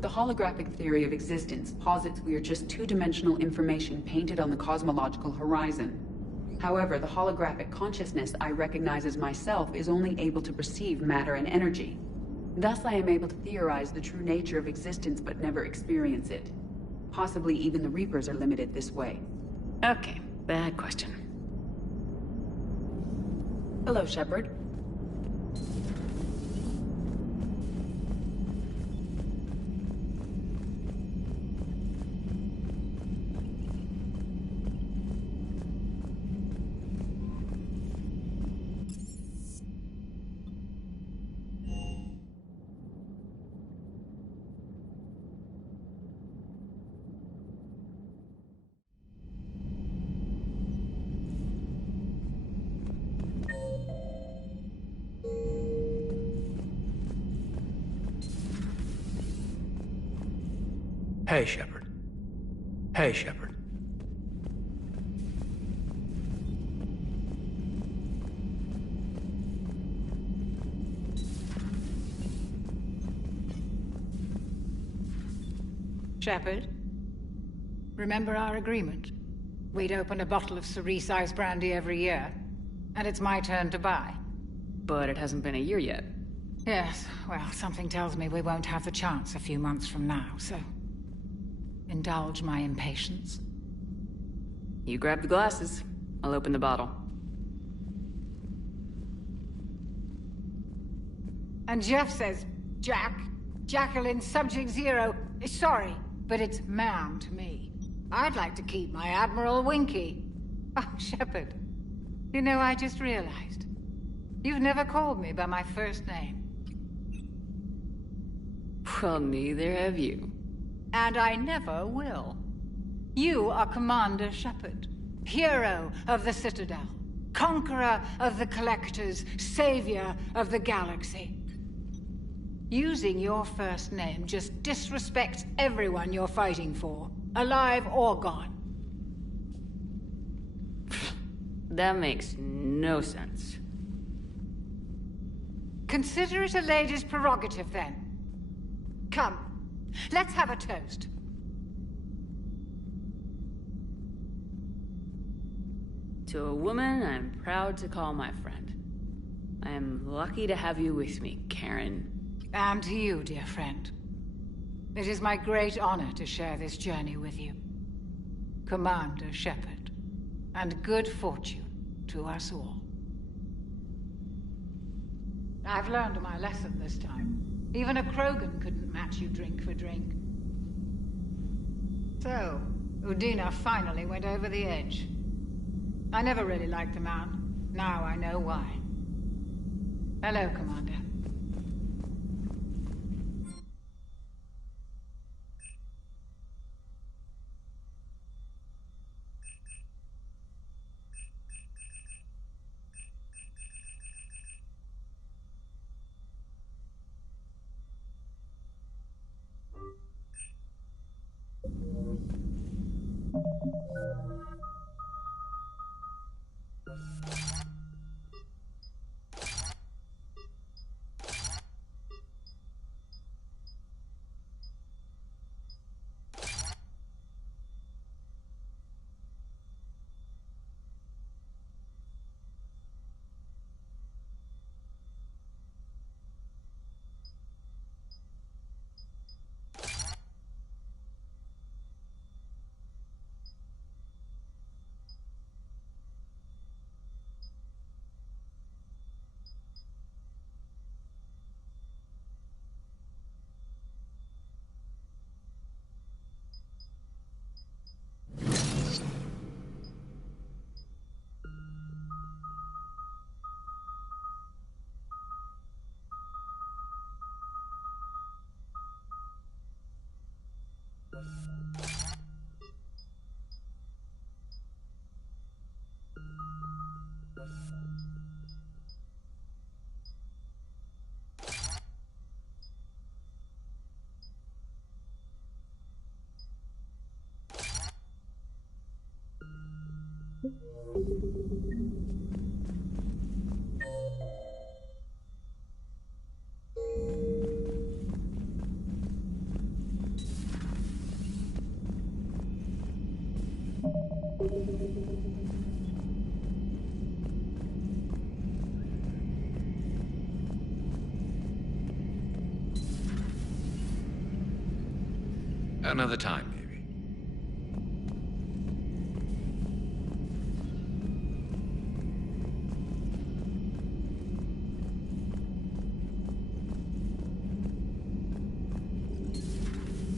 The holographic theory of existence posits we are just two-dimensional information painted on the cosmological horizon. However, the holographic consciousness I recognize as myself is only able to perceive matter and energy. Thus, I am able to theorize the true nature of existence but never experience it. Possibly even the Reapers are limited this way. Okay, bad question. Hello, Shepard. Hey, Shepard. Hey, Shepard. Shepard, remember our agreement? We'd open a bottle of cerise ice brandy every year, and it's my turn to buy. But it hasn't been a year yet. Yes, well, something tells me we won't have the chance a few months from now, so... indulge my impatience. You grab the glasses. I'll open the bottle. And Jeff says, Jacqueline, Subject Zero, sorry, but it's ma'am to me. I'd like to keep my Admiral Winky. Oh, Shepard, you know, I just realized. You've never called me by my first name. Well, neither have you. And I never will. You are Commander Shepard, hero of the Citadel, conqueror of the Collectors, savior of the galaxy. Using your first name just disrespects everyone you're fighting for, alive or gone. That makes no sense. Consider it a lady's prerogative, then. Come, let's have a toast. To a woman I'm proud to call my friend. I am lucky to have you with me, Karen. And to you, dear friend. It is my great honor to share this journey with you. Commander Shepard. And good fortune to us all. I've learned my lesson this time. Even a Krogan couldn't match you drink for drink. So, Udina finally went over the edge. I never really liked the man. Now I know why. Hello, Commander. Another time, maybe.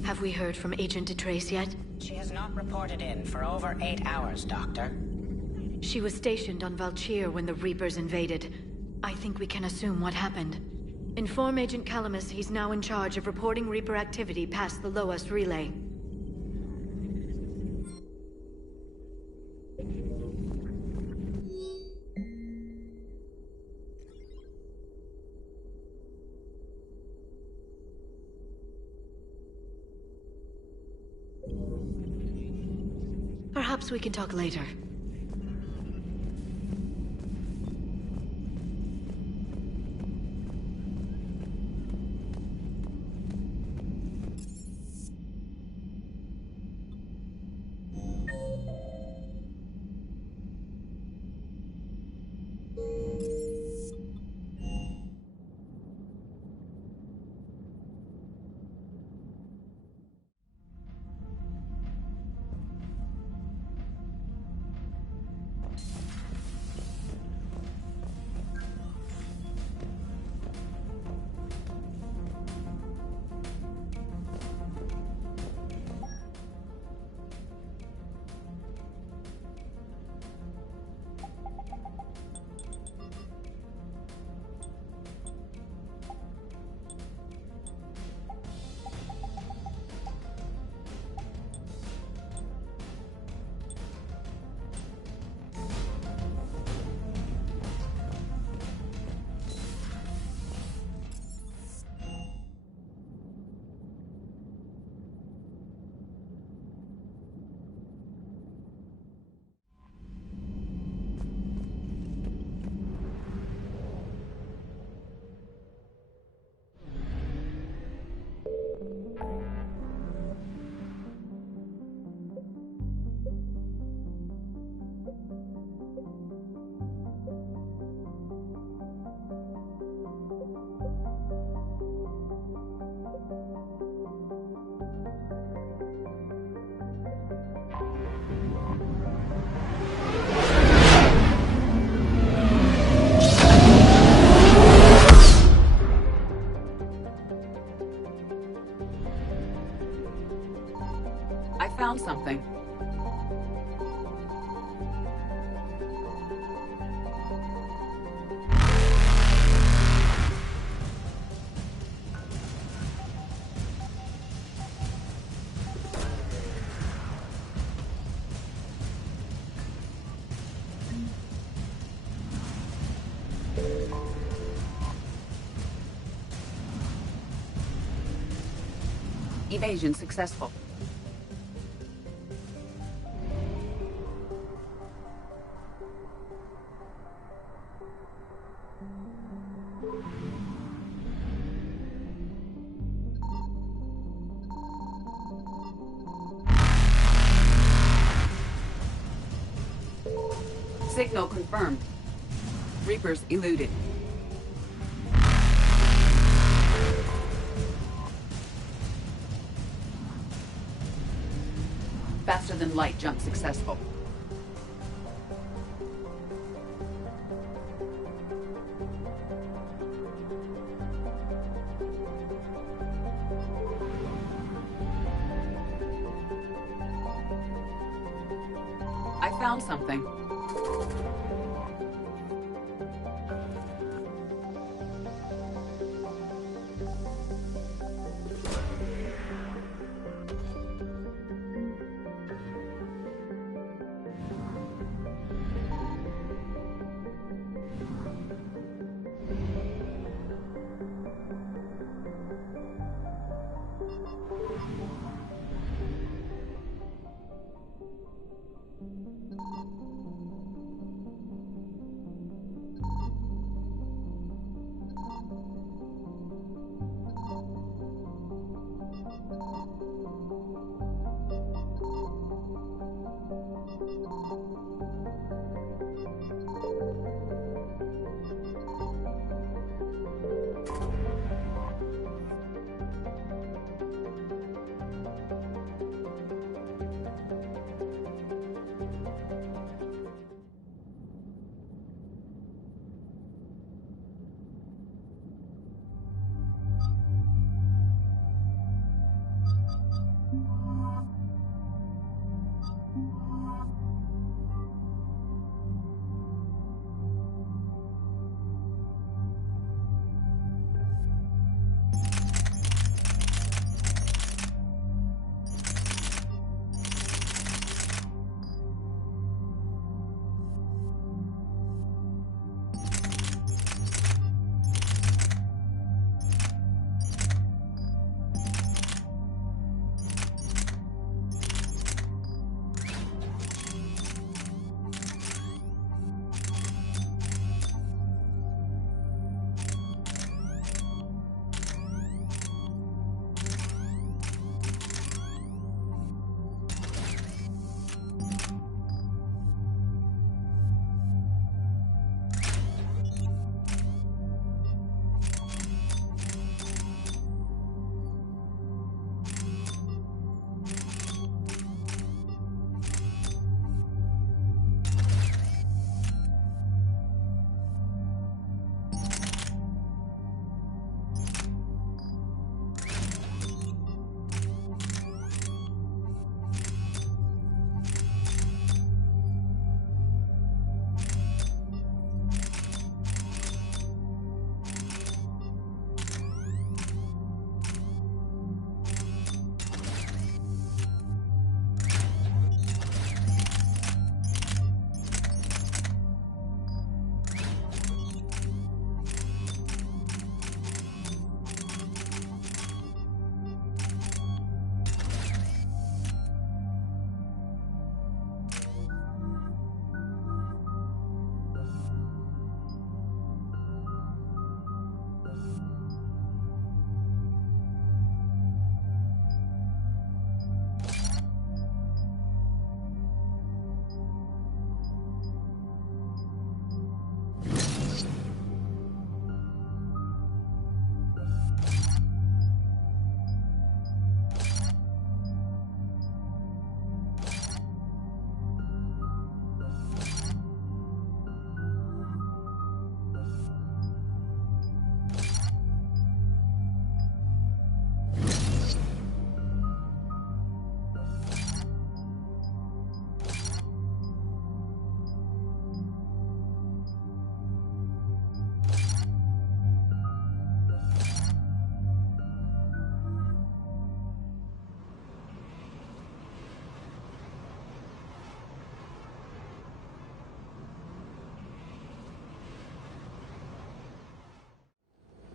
Have we heard from Agent DeTrace yet? She has not reported in for over 8 hours, Doctor. She was stationed on Valchir when the Reapers invaded. I think we can assume what happened. Inform Agent Calamus he's now in charge of reporting Reaper activity past the Loas relay. Perhaps we can talk later. I found something. Evasion successful. Signal confirmed. Reapers eluded. Faster than light jump successful. I found something.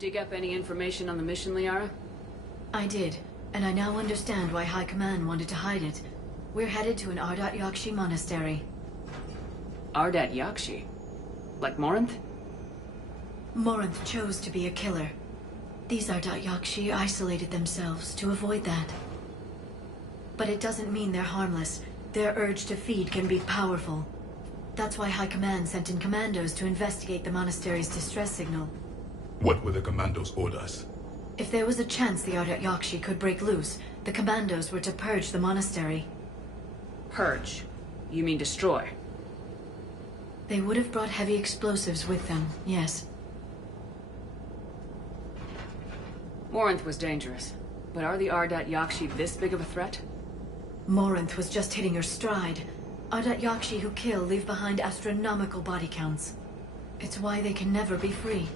Dig up any information on the mission, Liara? I did, and I now understand why High Command wanted to hide it. We're headed to an Ardat Yakshi monastery. Ardat Yakshi? Like Morinth? Morinth chose to be a killer. These Ardat Yakshi isolated themselves to avoid that. But it doesn't mean they're harmless. Their urge to feed can be powerful. That's why High Command sent in commandos to investigate the monastery's distress signal. What were the commandos' orders? If there was a chance the Ardat Yakshi could break loose, the commandos were to purge the monastery. Purge? You mean destroy? They would have brought heavy explosives with them, yes. Morinth was dangerous, but are the Ardat Yakshi this big of a threat? Morinth was just hitting her stride. Ardat Yakshi who kill leave behind astronomical body counts. It's why they can never be free,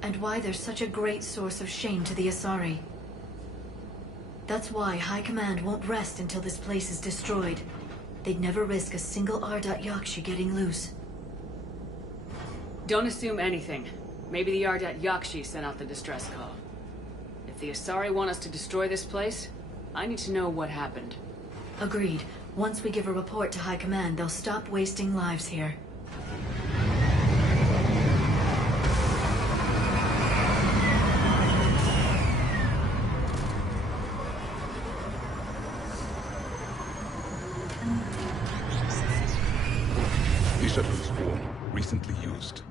and why they're such a great source of shame to the Asari. That's why High Command won't rest until this place is destroyed. They'd never risk a single Ardat Yakshi getting loose. Don't assume anything. Maybe the Ardat Yakshi sent out the distress call. If the Asari want us to destroy this place, I need to know what happened. Agreed. Once we give a report to High Command, they'll stop wasting lives here. Bishop's form, recently used.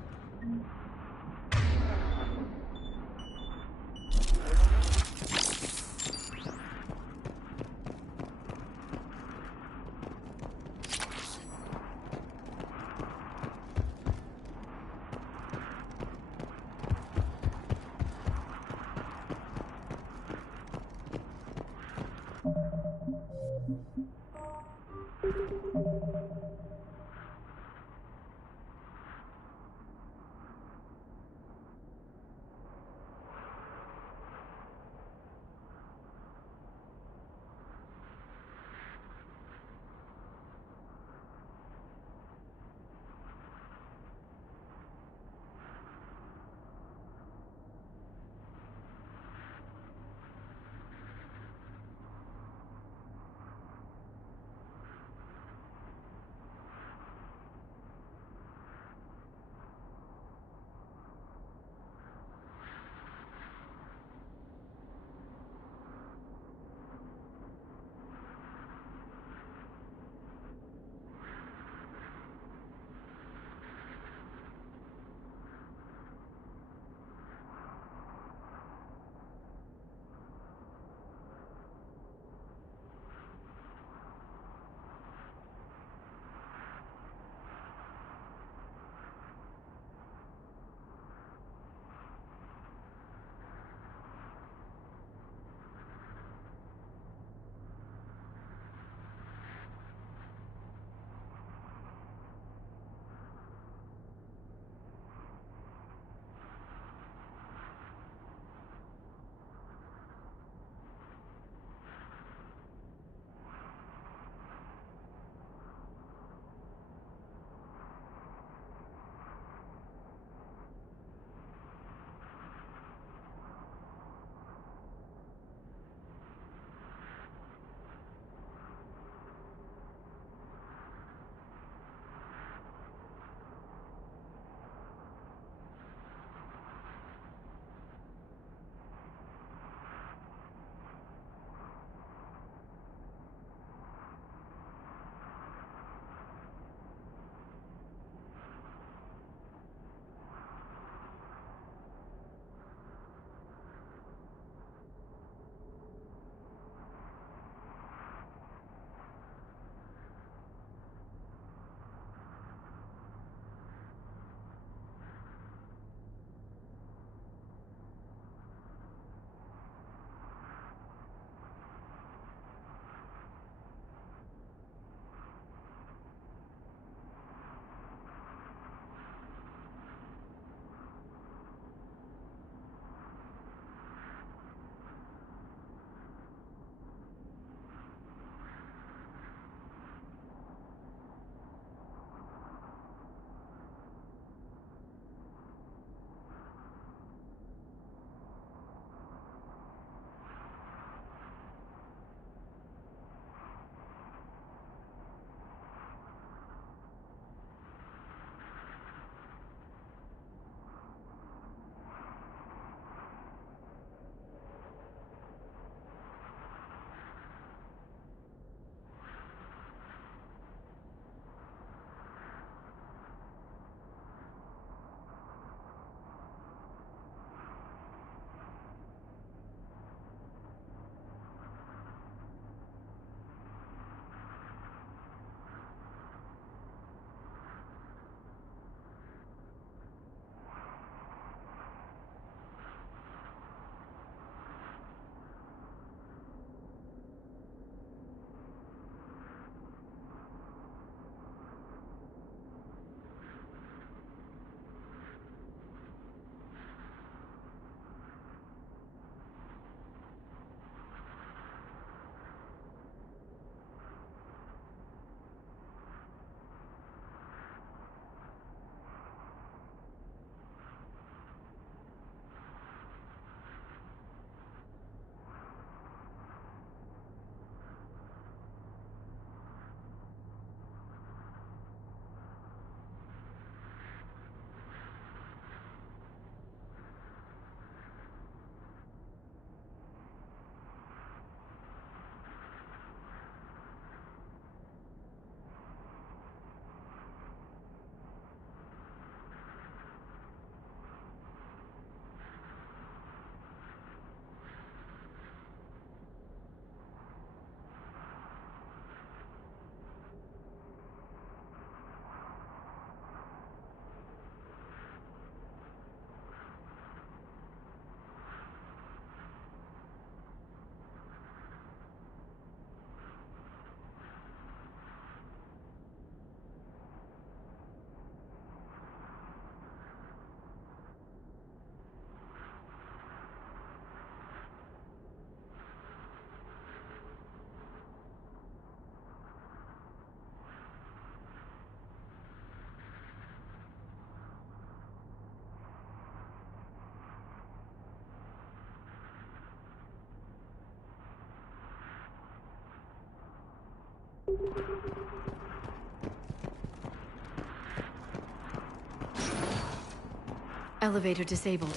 Elevator disabled.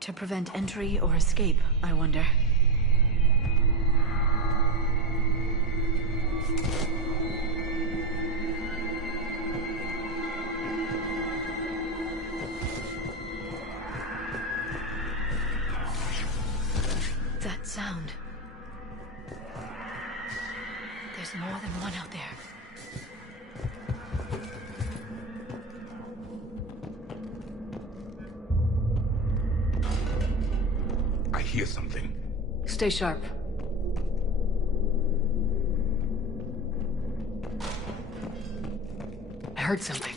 To prevent entry or escape, I wonder. That sound. There's more than one out there. I hear something. Stay sharp. I heard something.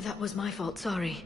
That was my fault, sorry.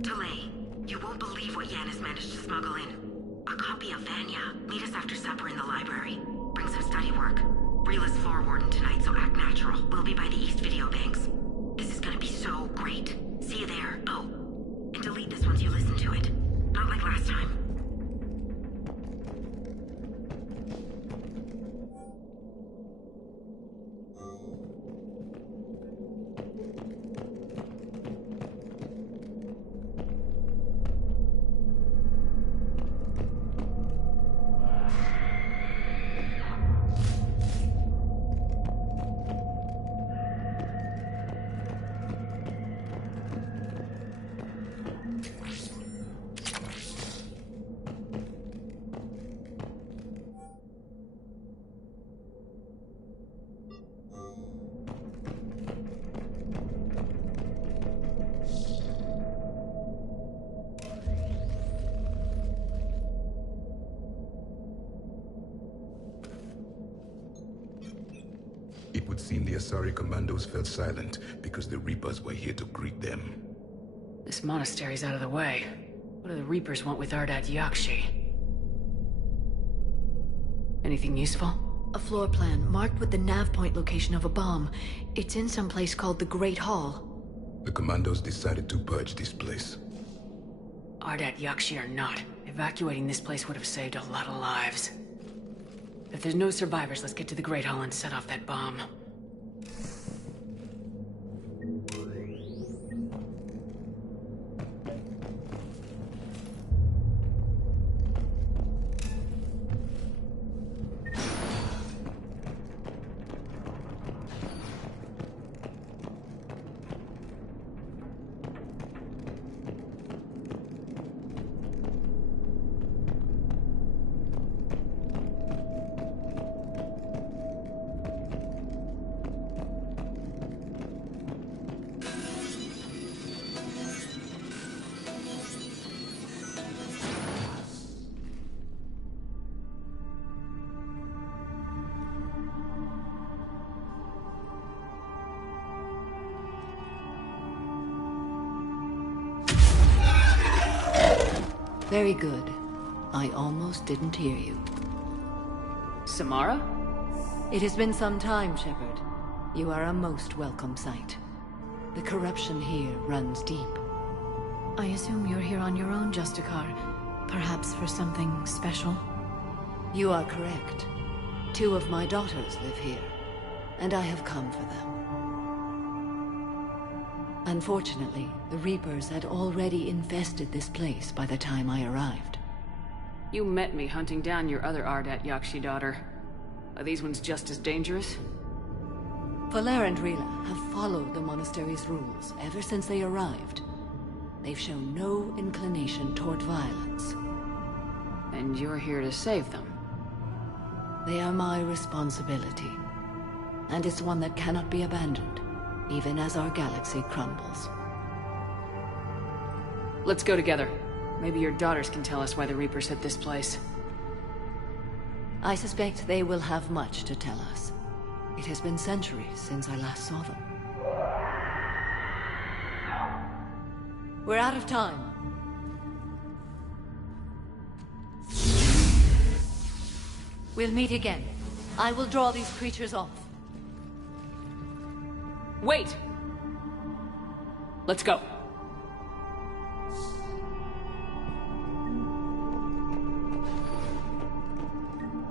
Delay. You won't believe what Yan has managed to smuggle in. A copy of Vanya. Meet us after supper in the library. Bring some study work. Reel is floor warden tonight, so act natural. We'll be by the East Video Banks. This is gonna be so great. See you there. Oh, and delete this once you listen to it. Not like last time. It would seem the Asari commandos fell silent because the Reapers were here to greet them. This monastery's out of the way. What do the Reapers want with Ardat Yakshi? Anything useful? A floor plan marked with the nav point location of a bomb. It's in some place called the Great Hall. The commandos decided to purge this place. Ardat Yakshi or not, evacuating this place would have saved a lot of lives. If there's no survivors, let's get to the Great Hall and set off that bomb. Very good. I almost didn't hear you. Samara? It has been some time, Shepard. You are a most welcome sight. The corruption here runs deep. I assume you're here on your own, Justicar. Perhaps for something special? You are correct. 2 of my daughters live here, and I have come for them. Unfortunately, the Reapers had already infested this place by the time I arrived. You met me hunting down your other Ardat Yakshi daughter. Are these ones just as dangerous? Valer and Rila have followed the monastery's rules ever since they arrived. They've shown no inclination toward violence. And you're here to save them? They are my responsibility. And it's one that cannot be abandoned, even as our galaxy crumbles. Let's go together. Maybe your daughters can tell us why the Reapers hit this place. I suspect they will have much to tell us. It has been centuries since I last saw them. We're out of time. We'll meet again. I will draw these creatures off. Wait! Let's go.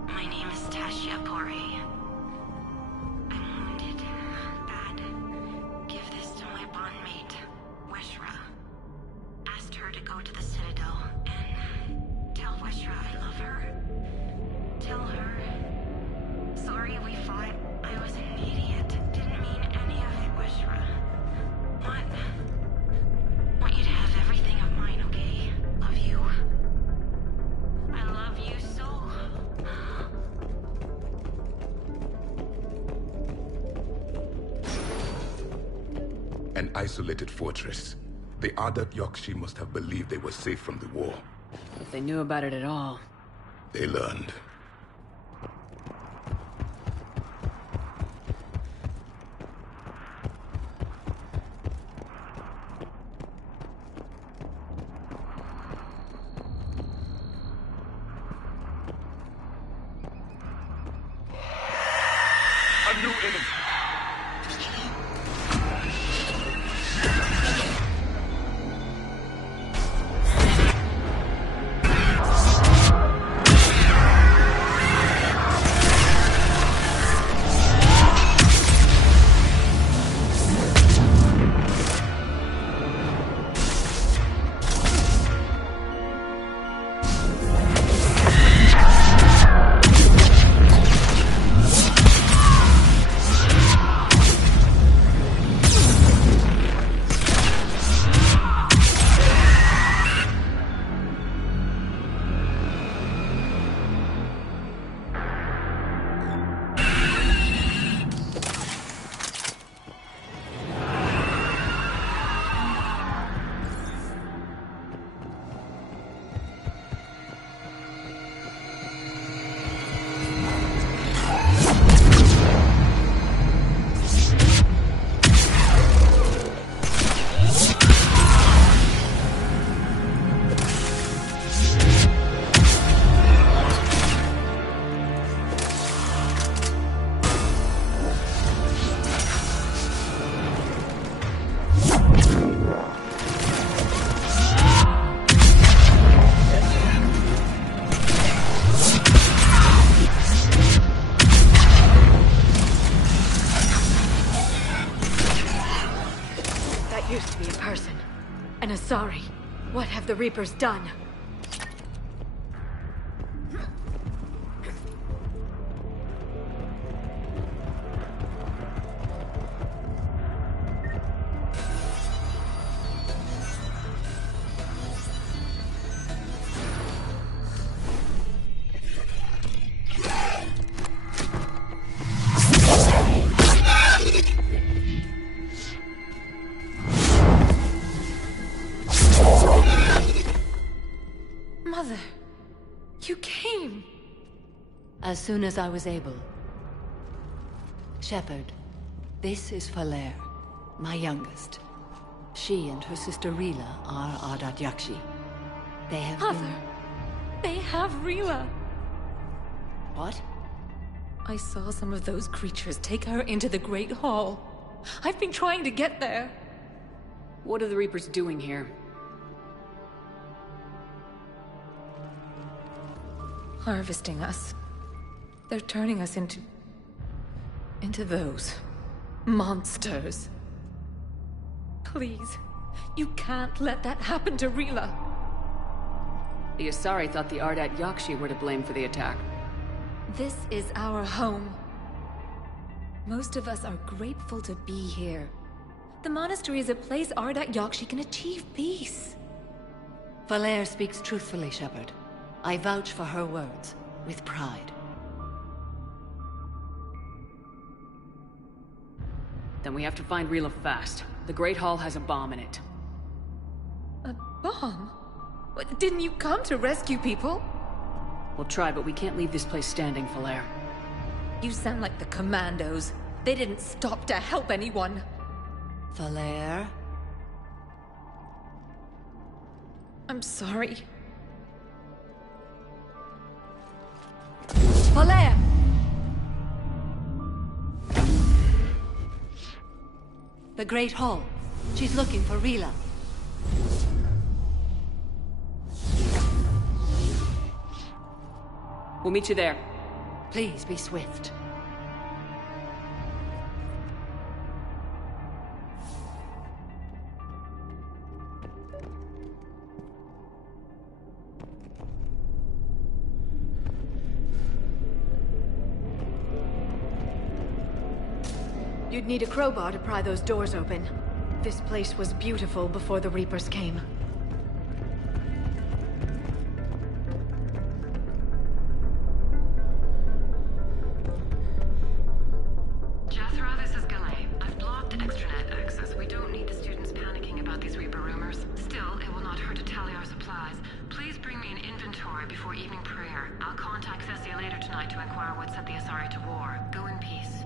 My name is Tasha Pori. I'm wounded. Bad. Give this to my bondmate, Weshra. Asked her to go to the Citadel and tell Weshra I love her. Tell her. Sorry we fought. I was an idiot. Didn't mean any of it, Weshra. Want you to have everything of mine, okay? Love you. I love you so. An isolated fortress. The Ardat Yakshi must have believed they were safe from the war. If they knew about it at all. They learned. A new enemy. Sorry. What have the Reapers done? Mother, you came. As soon as I was able. Shepard, this is Falere, my youngest. She and her sister Rila are Ardat Yakshi. They have Mother, they have Rila. What? I saw some of those creatures take her into the Great Hall. I've been trying to get there. What are the Reapers doing here? Harvesting us. They're turning us into those monsters. Please, you can't let that happen to Rila. The Asari thought the Ardat Yakshi were to blame for the attack. This is our home. Most of us are grateful to be here. The monastery is a place Ardat Yakshi can achieve peace. Falere speaks truthfully, Shepard. I vouch for her words, with pride. Then we have to find Rila fast. The Great Hall has a bomb in it. A bomb? What, didn't you come to rescue people? We'll try, but we can't leave this place standing, Falere. You sound like the Commandos. They didn't stop to help anyone. Falere? I'm sorry. Falere! The Great Hall. She's looking for Rila. We'll meet you there. Please be swift. You'd need a crowbar to pry those doors open. This place was beautiful before the Reapers came. Jethro, this is Galay. I've blocked extranet access. We don't need the students panicking about these Reaper rumors. Still, it will not hurt to tally our supplies. Please bring me an inventory before evening prayer. I'll contact Thessia later tonight to inquire what set the Asari to war. Go in peace.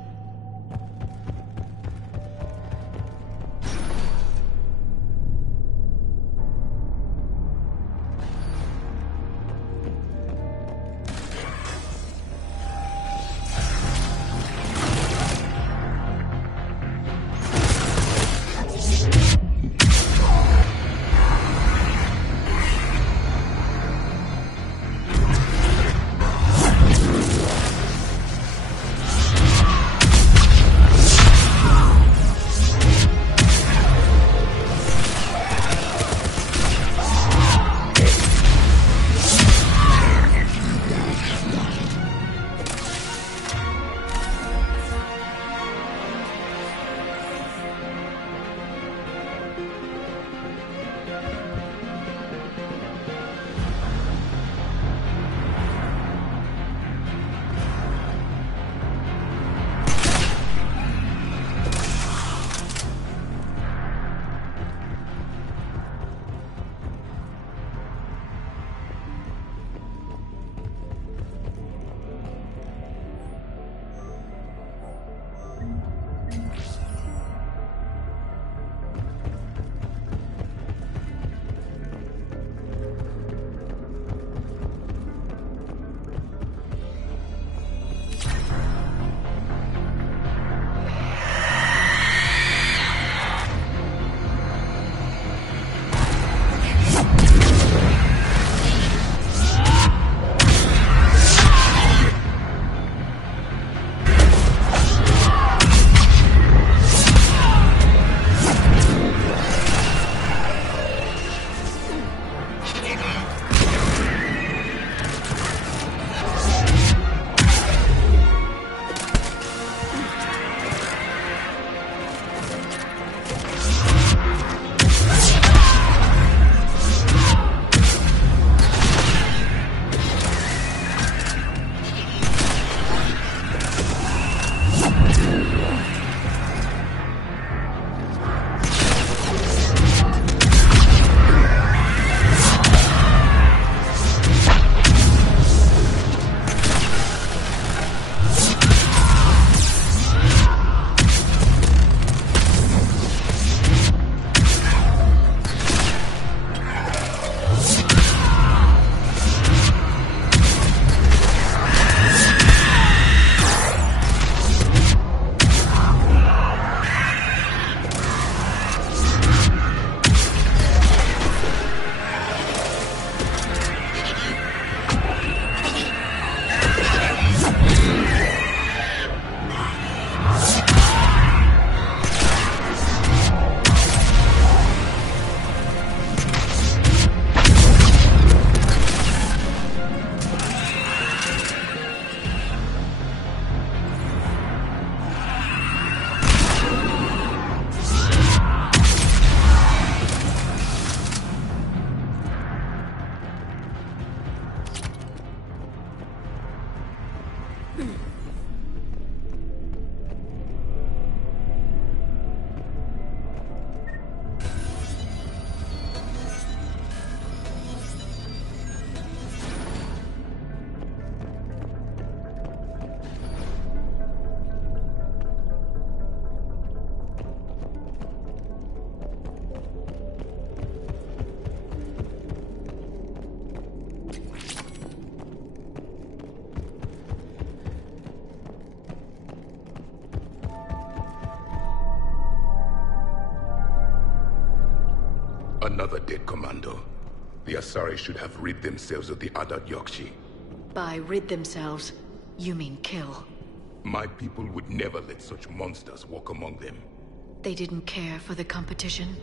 Another dead commando. The Asari should have rid themselves of the Adat Yakshi. By rid themselves, you mean kill. My people would never let such monsters walk among them. They didn't care for the competition?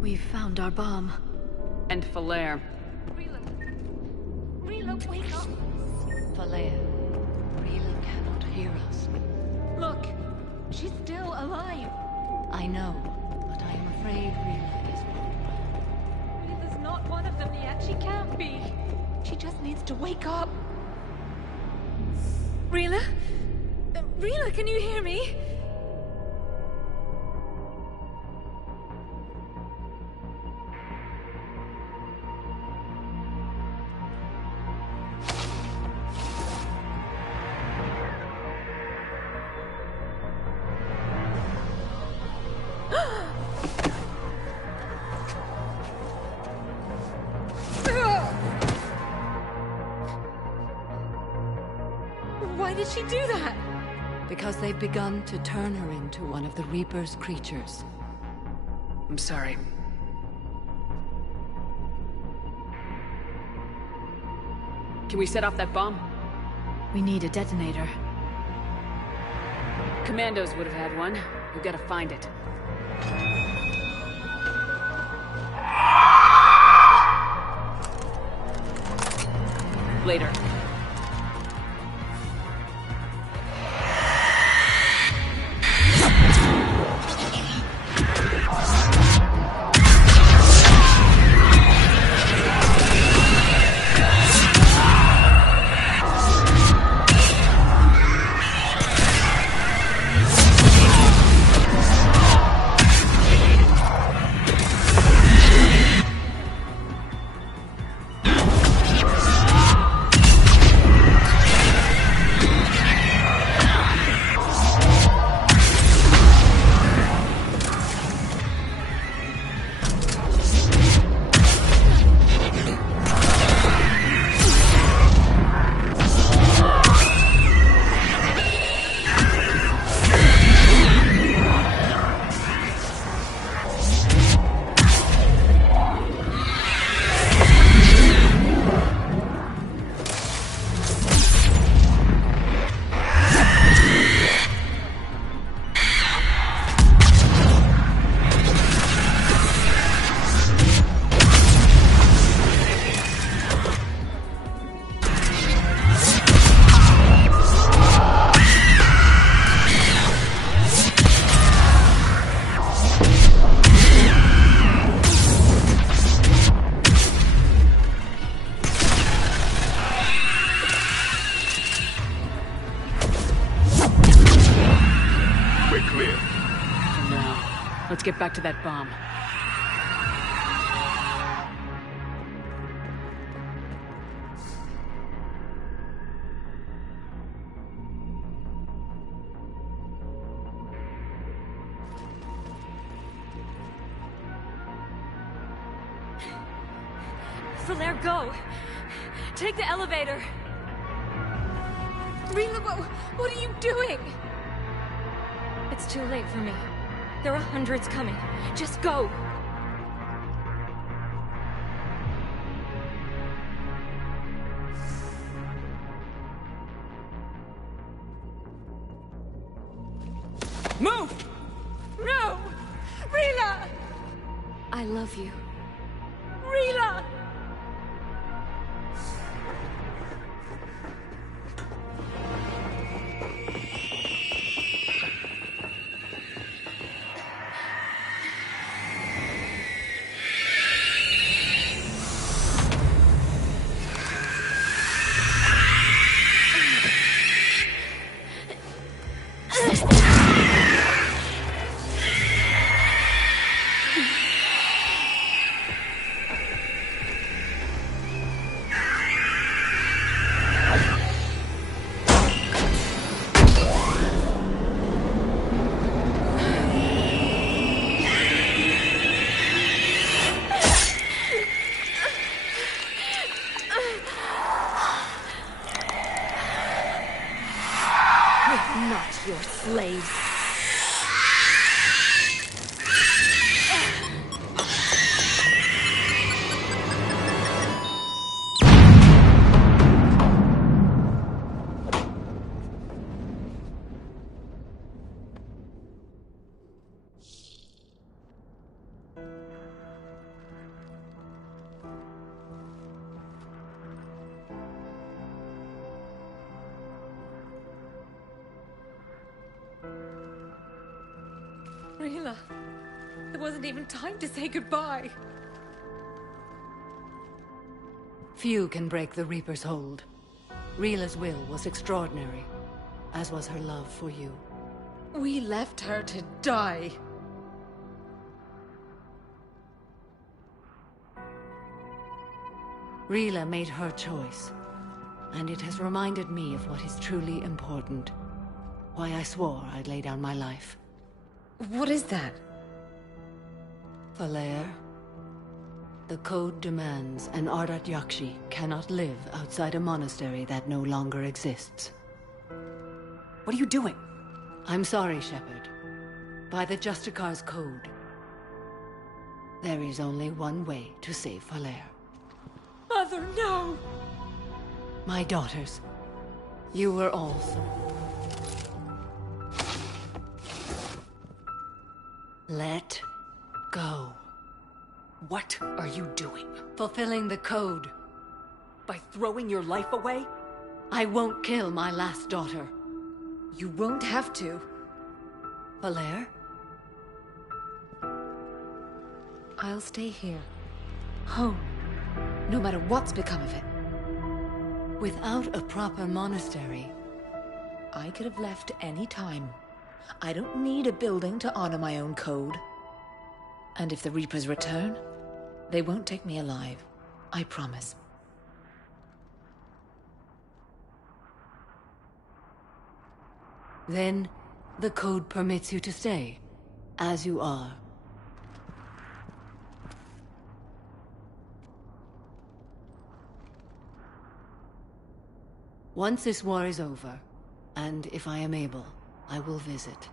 We've found our bomb. And Falere. Rila, wake up! Falere, Rila cannot hear us. Look, she's still alive. I know, but I am afraid Rila is not. Rila's not one of them yet. She can't be. She just needs to wake up. Rila? Rila, can you hear me? Why did she do that? Because they've begun to turn her into one of the Reaper's creatures. I'm sorry. Can we set off that bomb? We need a detonator. Commandos would have had one. We gotta find it. Later. Let's get back to that bomb. Falere, go! Take the elevator! Rila, what are you doing? It's too late for me. There are hundreds coming. Just go! Move! No! Rila! I love you. Rila! We're not your slaves. Rila, there wasn't even time to say goodbye. Few can break the Reaper's hold. Rila's will was extraordinary, as was her love for you. We left her to die. Rila made her choice, and it has reminded me of what is truly important. Why I swore I'd lay down my life. What is that? Falair. The code demands an Ardat Yakshi cannot live outside a monastery that no longer exists. What are you doing? I'm sorry, Shepard. By the Justicar's code, there is only one way to save Falair. Mother, no! My daughters, you were also. Let go. What are you doing? Fulfilling the code. By throwing your life away? I won't kill my last daughter. You won't have to. Falair? I'll stay here. Home. No matter what's become of it. Without a proper monastery. I could have left any time. I don't need a building to honor my own code. And if the Reapers return, they won't take me alive. I promise. Then, the code permits you to stay, as you are. Once this war is over, and if I am able, I will visit,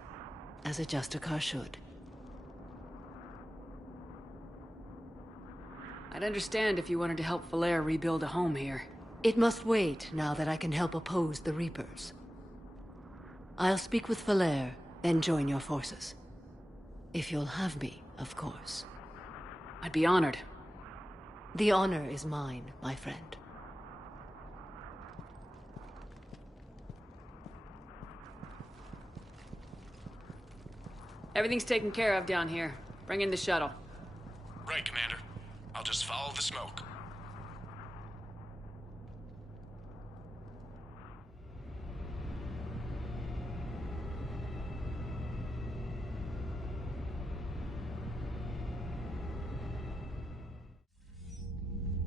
as a Justicar should. I'd understand if you wanted to help Falair rebuild a home here. It must wait now that I can help oppose the Reapers. I'll speak with Falair, then join your forces. If you'll have me, of course. I'd be honored. The honor is mine, my friend. Everything's taken care of down here. Bring in the shuttle. Right, Commander. I'll just follow the smoke.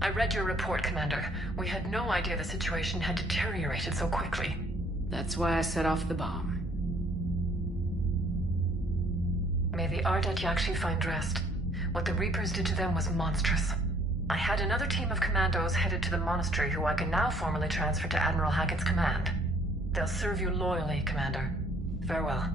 I read your report, Commander. We had no idea the situation had deteriorated so quickly. That's why I set off the bomb. May the Ardat Yakshi find rest. What the Reapers did to them was monstrous. I had another team of commandos headed to the monastery who I can now formally transfer to Admiral Hackett's command. They'll serve you loyally, Commander. Farewell.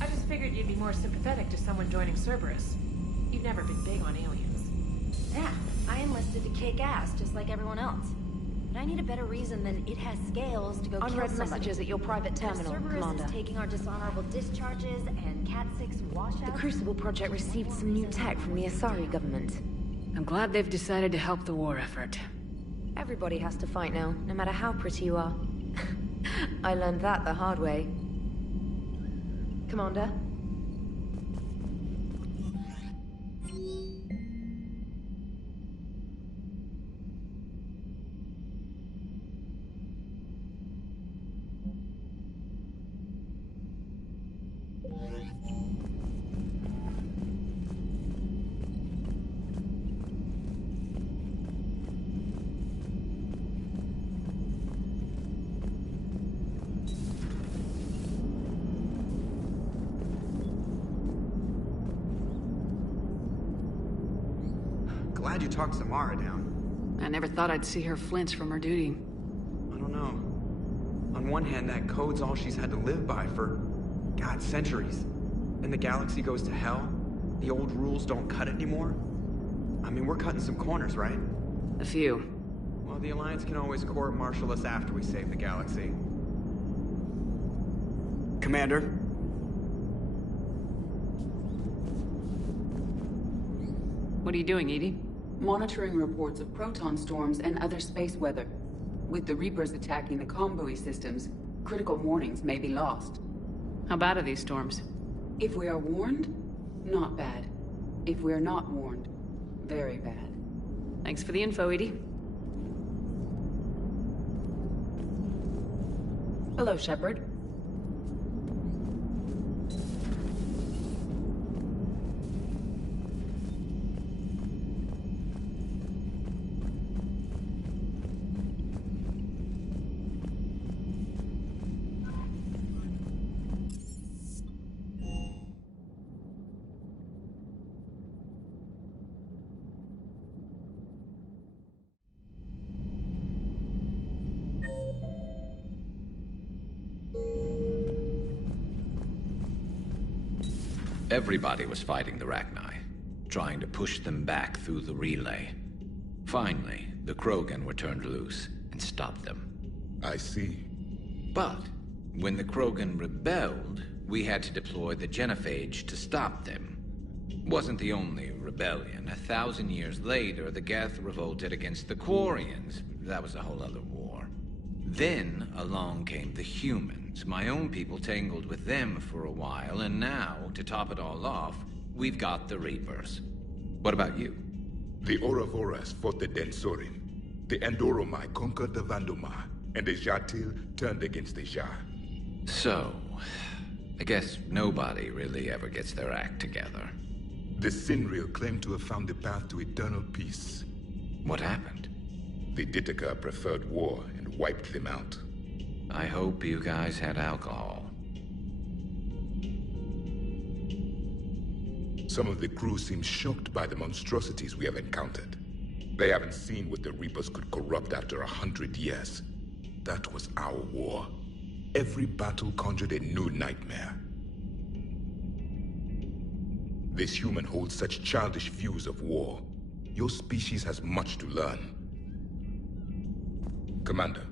I just figured you'd be more sympathetic to someone joining Cerberus. You've never been big on aliens. Yeah, I enlisted to kick ass just like everyone else. But I need a better reason than it has scales to go kill Unread somebody. messages at your private terminal, Cerberus Commander. is taking our dishonorable discharges and Cat 6 washouts. The Crucible Project received some new tech from the Asari government. I'm glad they've decided to help the war effort. Everybody has to fight now, no matter how pretty you are. I learned that the hard way. Commander? Glad you talked Samara down. I never thought I'd see her flinch from her duty. I don't know. On one hand, that code's all she's had to live by for, God, centuries. And the galaxy goes to hell. The old rules don't cut it anymore. I mean, we're cutting some corners, right? A few. Well, the Alliance can always court-martial us after we save the galaxy. Commander? What are you doing, Edie? Monitoring reports of proton storms and other space weather. With the Reapers attacking the comm buoy systems, critical warnings may be lost. How bad are these storms? If we are warned, not bad. If we are not warned, very bad. Thanks for the info, Edie. Hello, Shepard. Everybody was fighting the Rachni, trying to push them back through the relay. Finally, the Krogan were turned loose and stopped them. I see. But when the Krogan rebelled, we had to deploy the Genophage to stop them. Wasn't the only rebellion. 1,000 years later, the Geth revolted against the Quarians. That was a whole other war. Then along came the humans. My own people tangled with them for a while, and now, to top it all off, we've got the Reapers. What about you? The Ouroboros fought the Densorin. The Andoromai conquered the Vandomar, and the Jatil turned against the Jah. So, I guess nobody really ever gets their act together. The Sinreal claimed to have found the path to eternal peace. What happened? The Ditaka preferred war and wiped them out. I hope you guys had alcohol. Some of the crew seem shocked by the monstrosities we have encountered. They haven't seen what the Reapers could corrupt after 100 years. That was our war. Every battle conjured a new nightmare. This human holds such childish views of war. Your species has much to learn. Commander.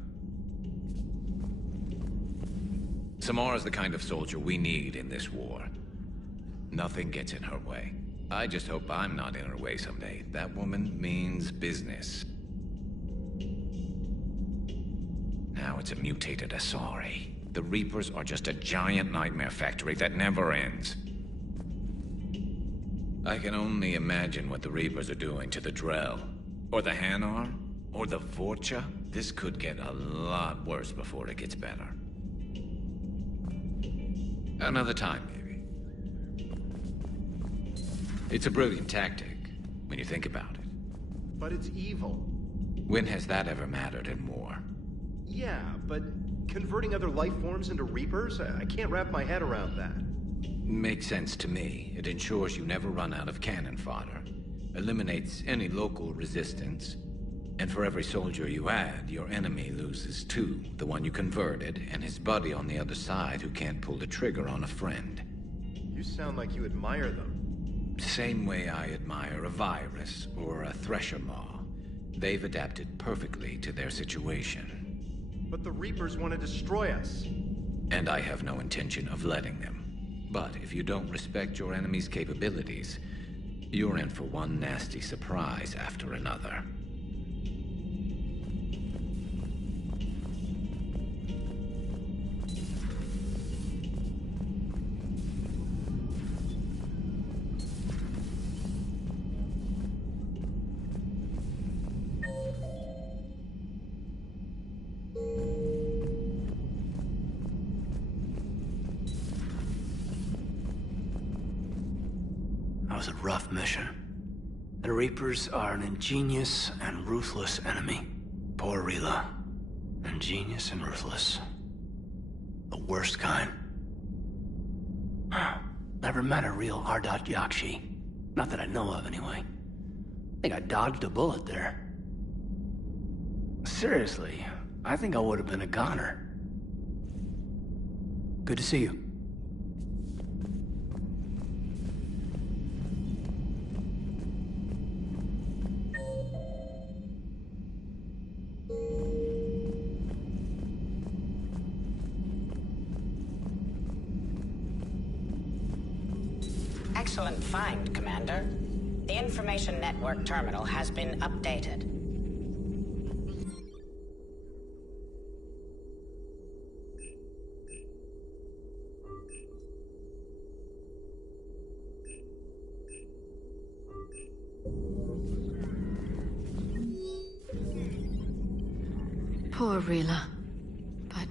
Samara's the kind of soldier we need in this war. Nothing gets in her way. I just hope I'm not in her way someday. That woman means business. Now it's a mutated Asari. The Reapers are just a giant nightmare factory that never ends. I can only imagine what the Reapers are doing to the Drell, or the Hanar, or the Vorcha. This could get a lot worse before it gets better. Another time, maybe. It's a brilliant tactic, when you think about it. But it's evil. When has that ever mattered in war? Yeah, but converting other life forms into Reapers? I can't wrap my head around that. Makes sense to me. It ensures you never run out of cannon fodder. Eliminates any local resistance. And for every soldier you add, your enemy loses two. The one you converted, and his buddy on the other side who can't pull the trigger on a friend. You sound like you admire them. Same way I admire a virus or a thresher maw. They've adapted perfectly to their situation. But the Reapers want to destroy us. And I have no intention of letting them. But if you don't respect your enemy's capabilities, you're in for one nasty surprise after another. That was a rough mission. The Reapers are an ingenious and ruthless enemy. Poor Rila. Ingenious and ruthless. The worst kind. Never met a real Ardat Yakshi. Not that I know of, anyway. I think I dodged a bullet there. Seriously, I think I would have been a goner. Good to see you. Excellent find, Commander. The information network terminal has been updated. Poor Rila. But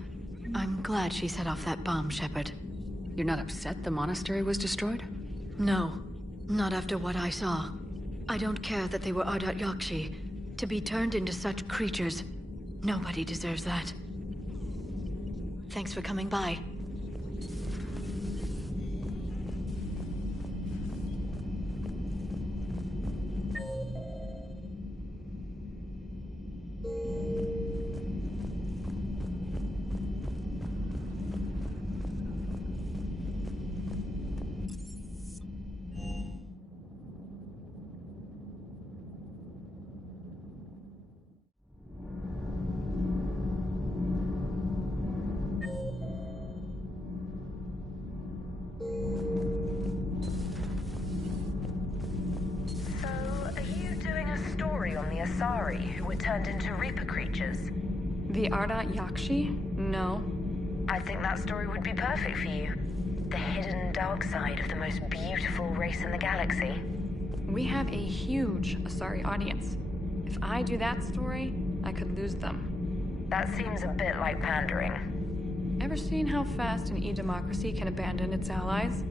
I'm glad she set off that bomb, Shepard. You're not upset the monastery was destroyed? No. Not after what I saw. I don't care that they were Ardat Yakshi. To be turned into such creatures, nobody deserves that. Thanks for coming by. Who were turned into Reaper creatures. The Ardat Yakshi? No. I think that story would be perfect for you. The hidden dark side of the most beautiful race in the galaxy. We have a huge Asari audience. If I do that story, I could lose them. That seems a bit like pandering. Ever seen how fast an e-democracy can abandon its allies?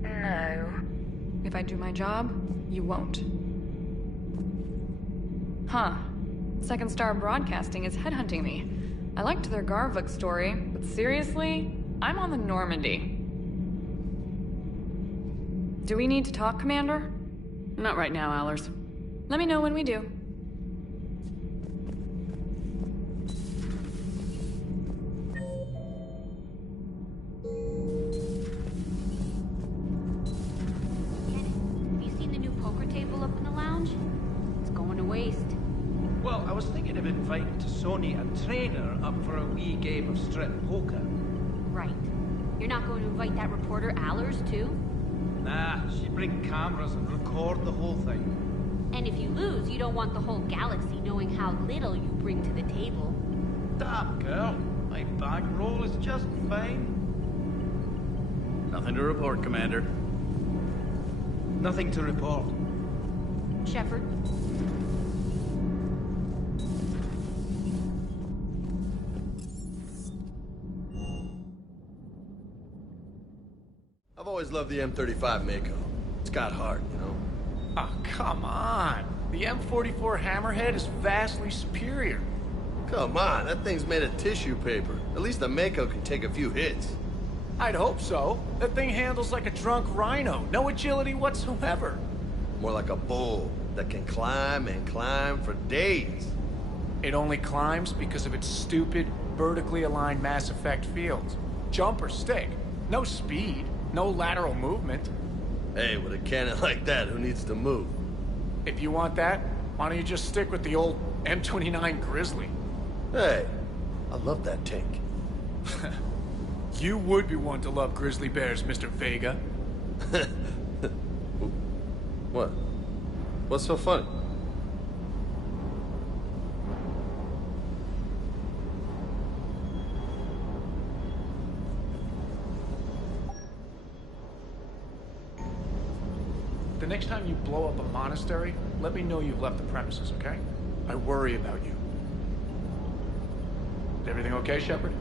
No. If I do my job, you won't. Huh. Second Star Broadcasting is headhunting me. I liked their Garvuk story, but seriously, I'm on the Normandy. Do we need to talk, Commander? Not right now, Allers. Let me know when we do. Have you seen the new poker table up in the lounge? It's going to waste. Well, I was thinking of inviting Sony a trainer up for a wee game of strip poker. Right. You're not going to invite that reporter Allers, too? Nah, she'd bring cameras and record the whole thing. And if you lose, you don't want the whole galaxy knowing how little you bring to the table. Damn, girl. My bankroll is just fine. Nothing to report, Commander. Nothing to report. Shepard? I've always loved the M35 Mako. It's got heart, you know? Oh, come on. The M44 Hammerhead is vastly superior. Come on, that thing's made of tissue paper. At least the Mako can take a few hits. I'd hope so. That thing handles like a drunk rhino. No agility whatsoever. More like a bull that can climb and climb for days. It only climbs because of its stupid, vertically aligned Mass Effect fields. Jump or stick. No speed. No lateral movement. Hey, with a cannon like that, who needs to move? If you want that, why don't you just stick with the old M29 Grizzly. Hey, I love that tank. You would be one to love grizzly bears, Mr. Vega. What? What's so funny? The next time you blow up a monastery, let me know you've left the premises, okay? I worry about you. Is everything okay, Shepard?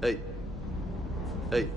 Hey. Hey.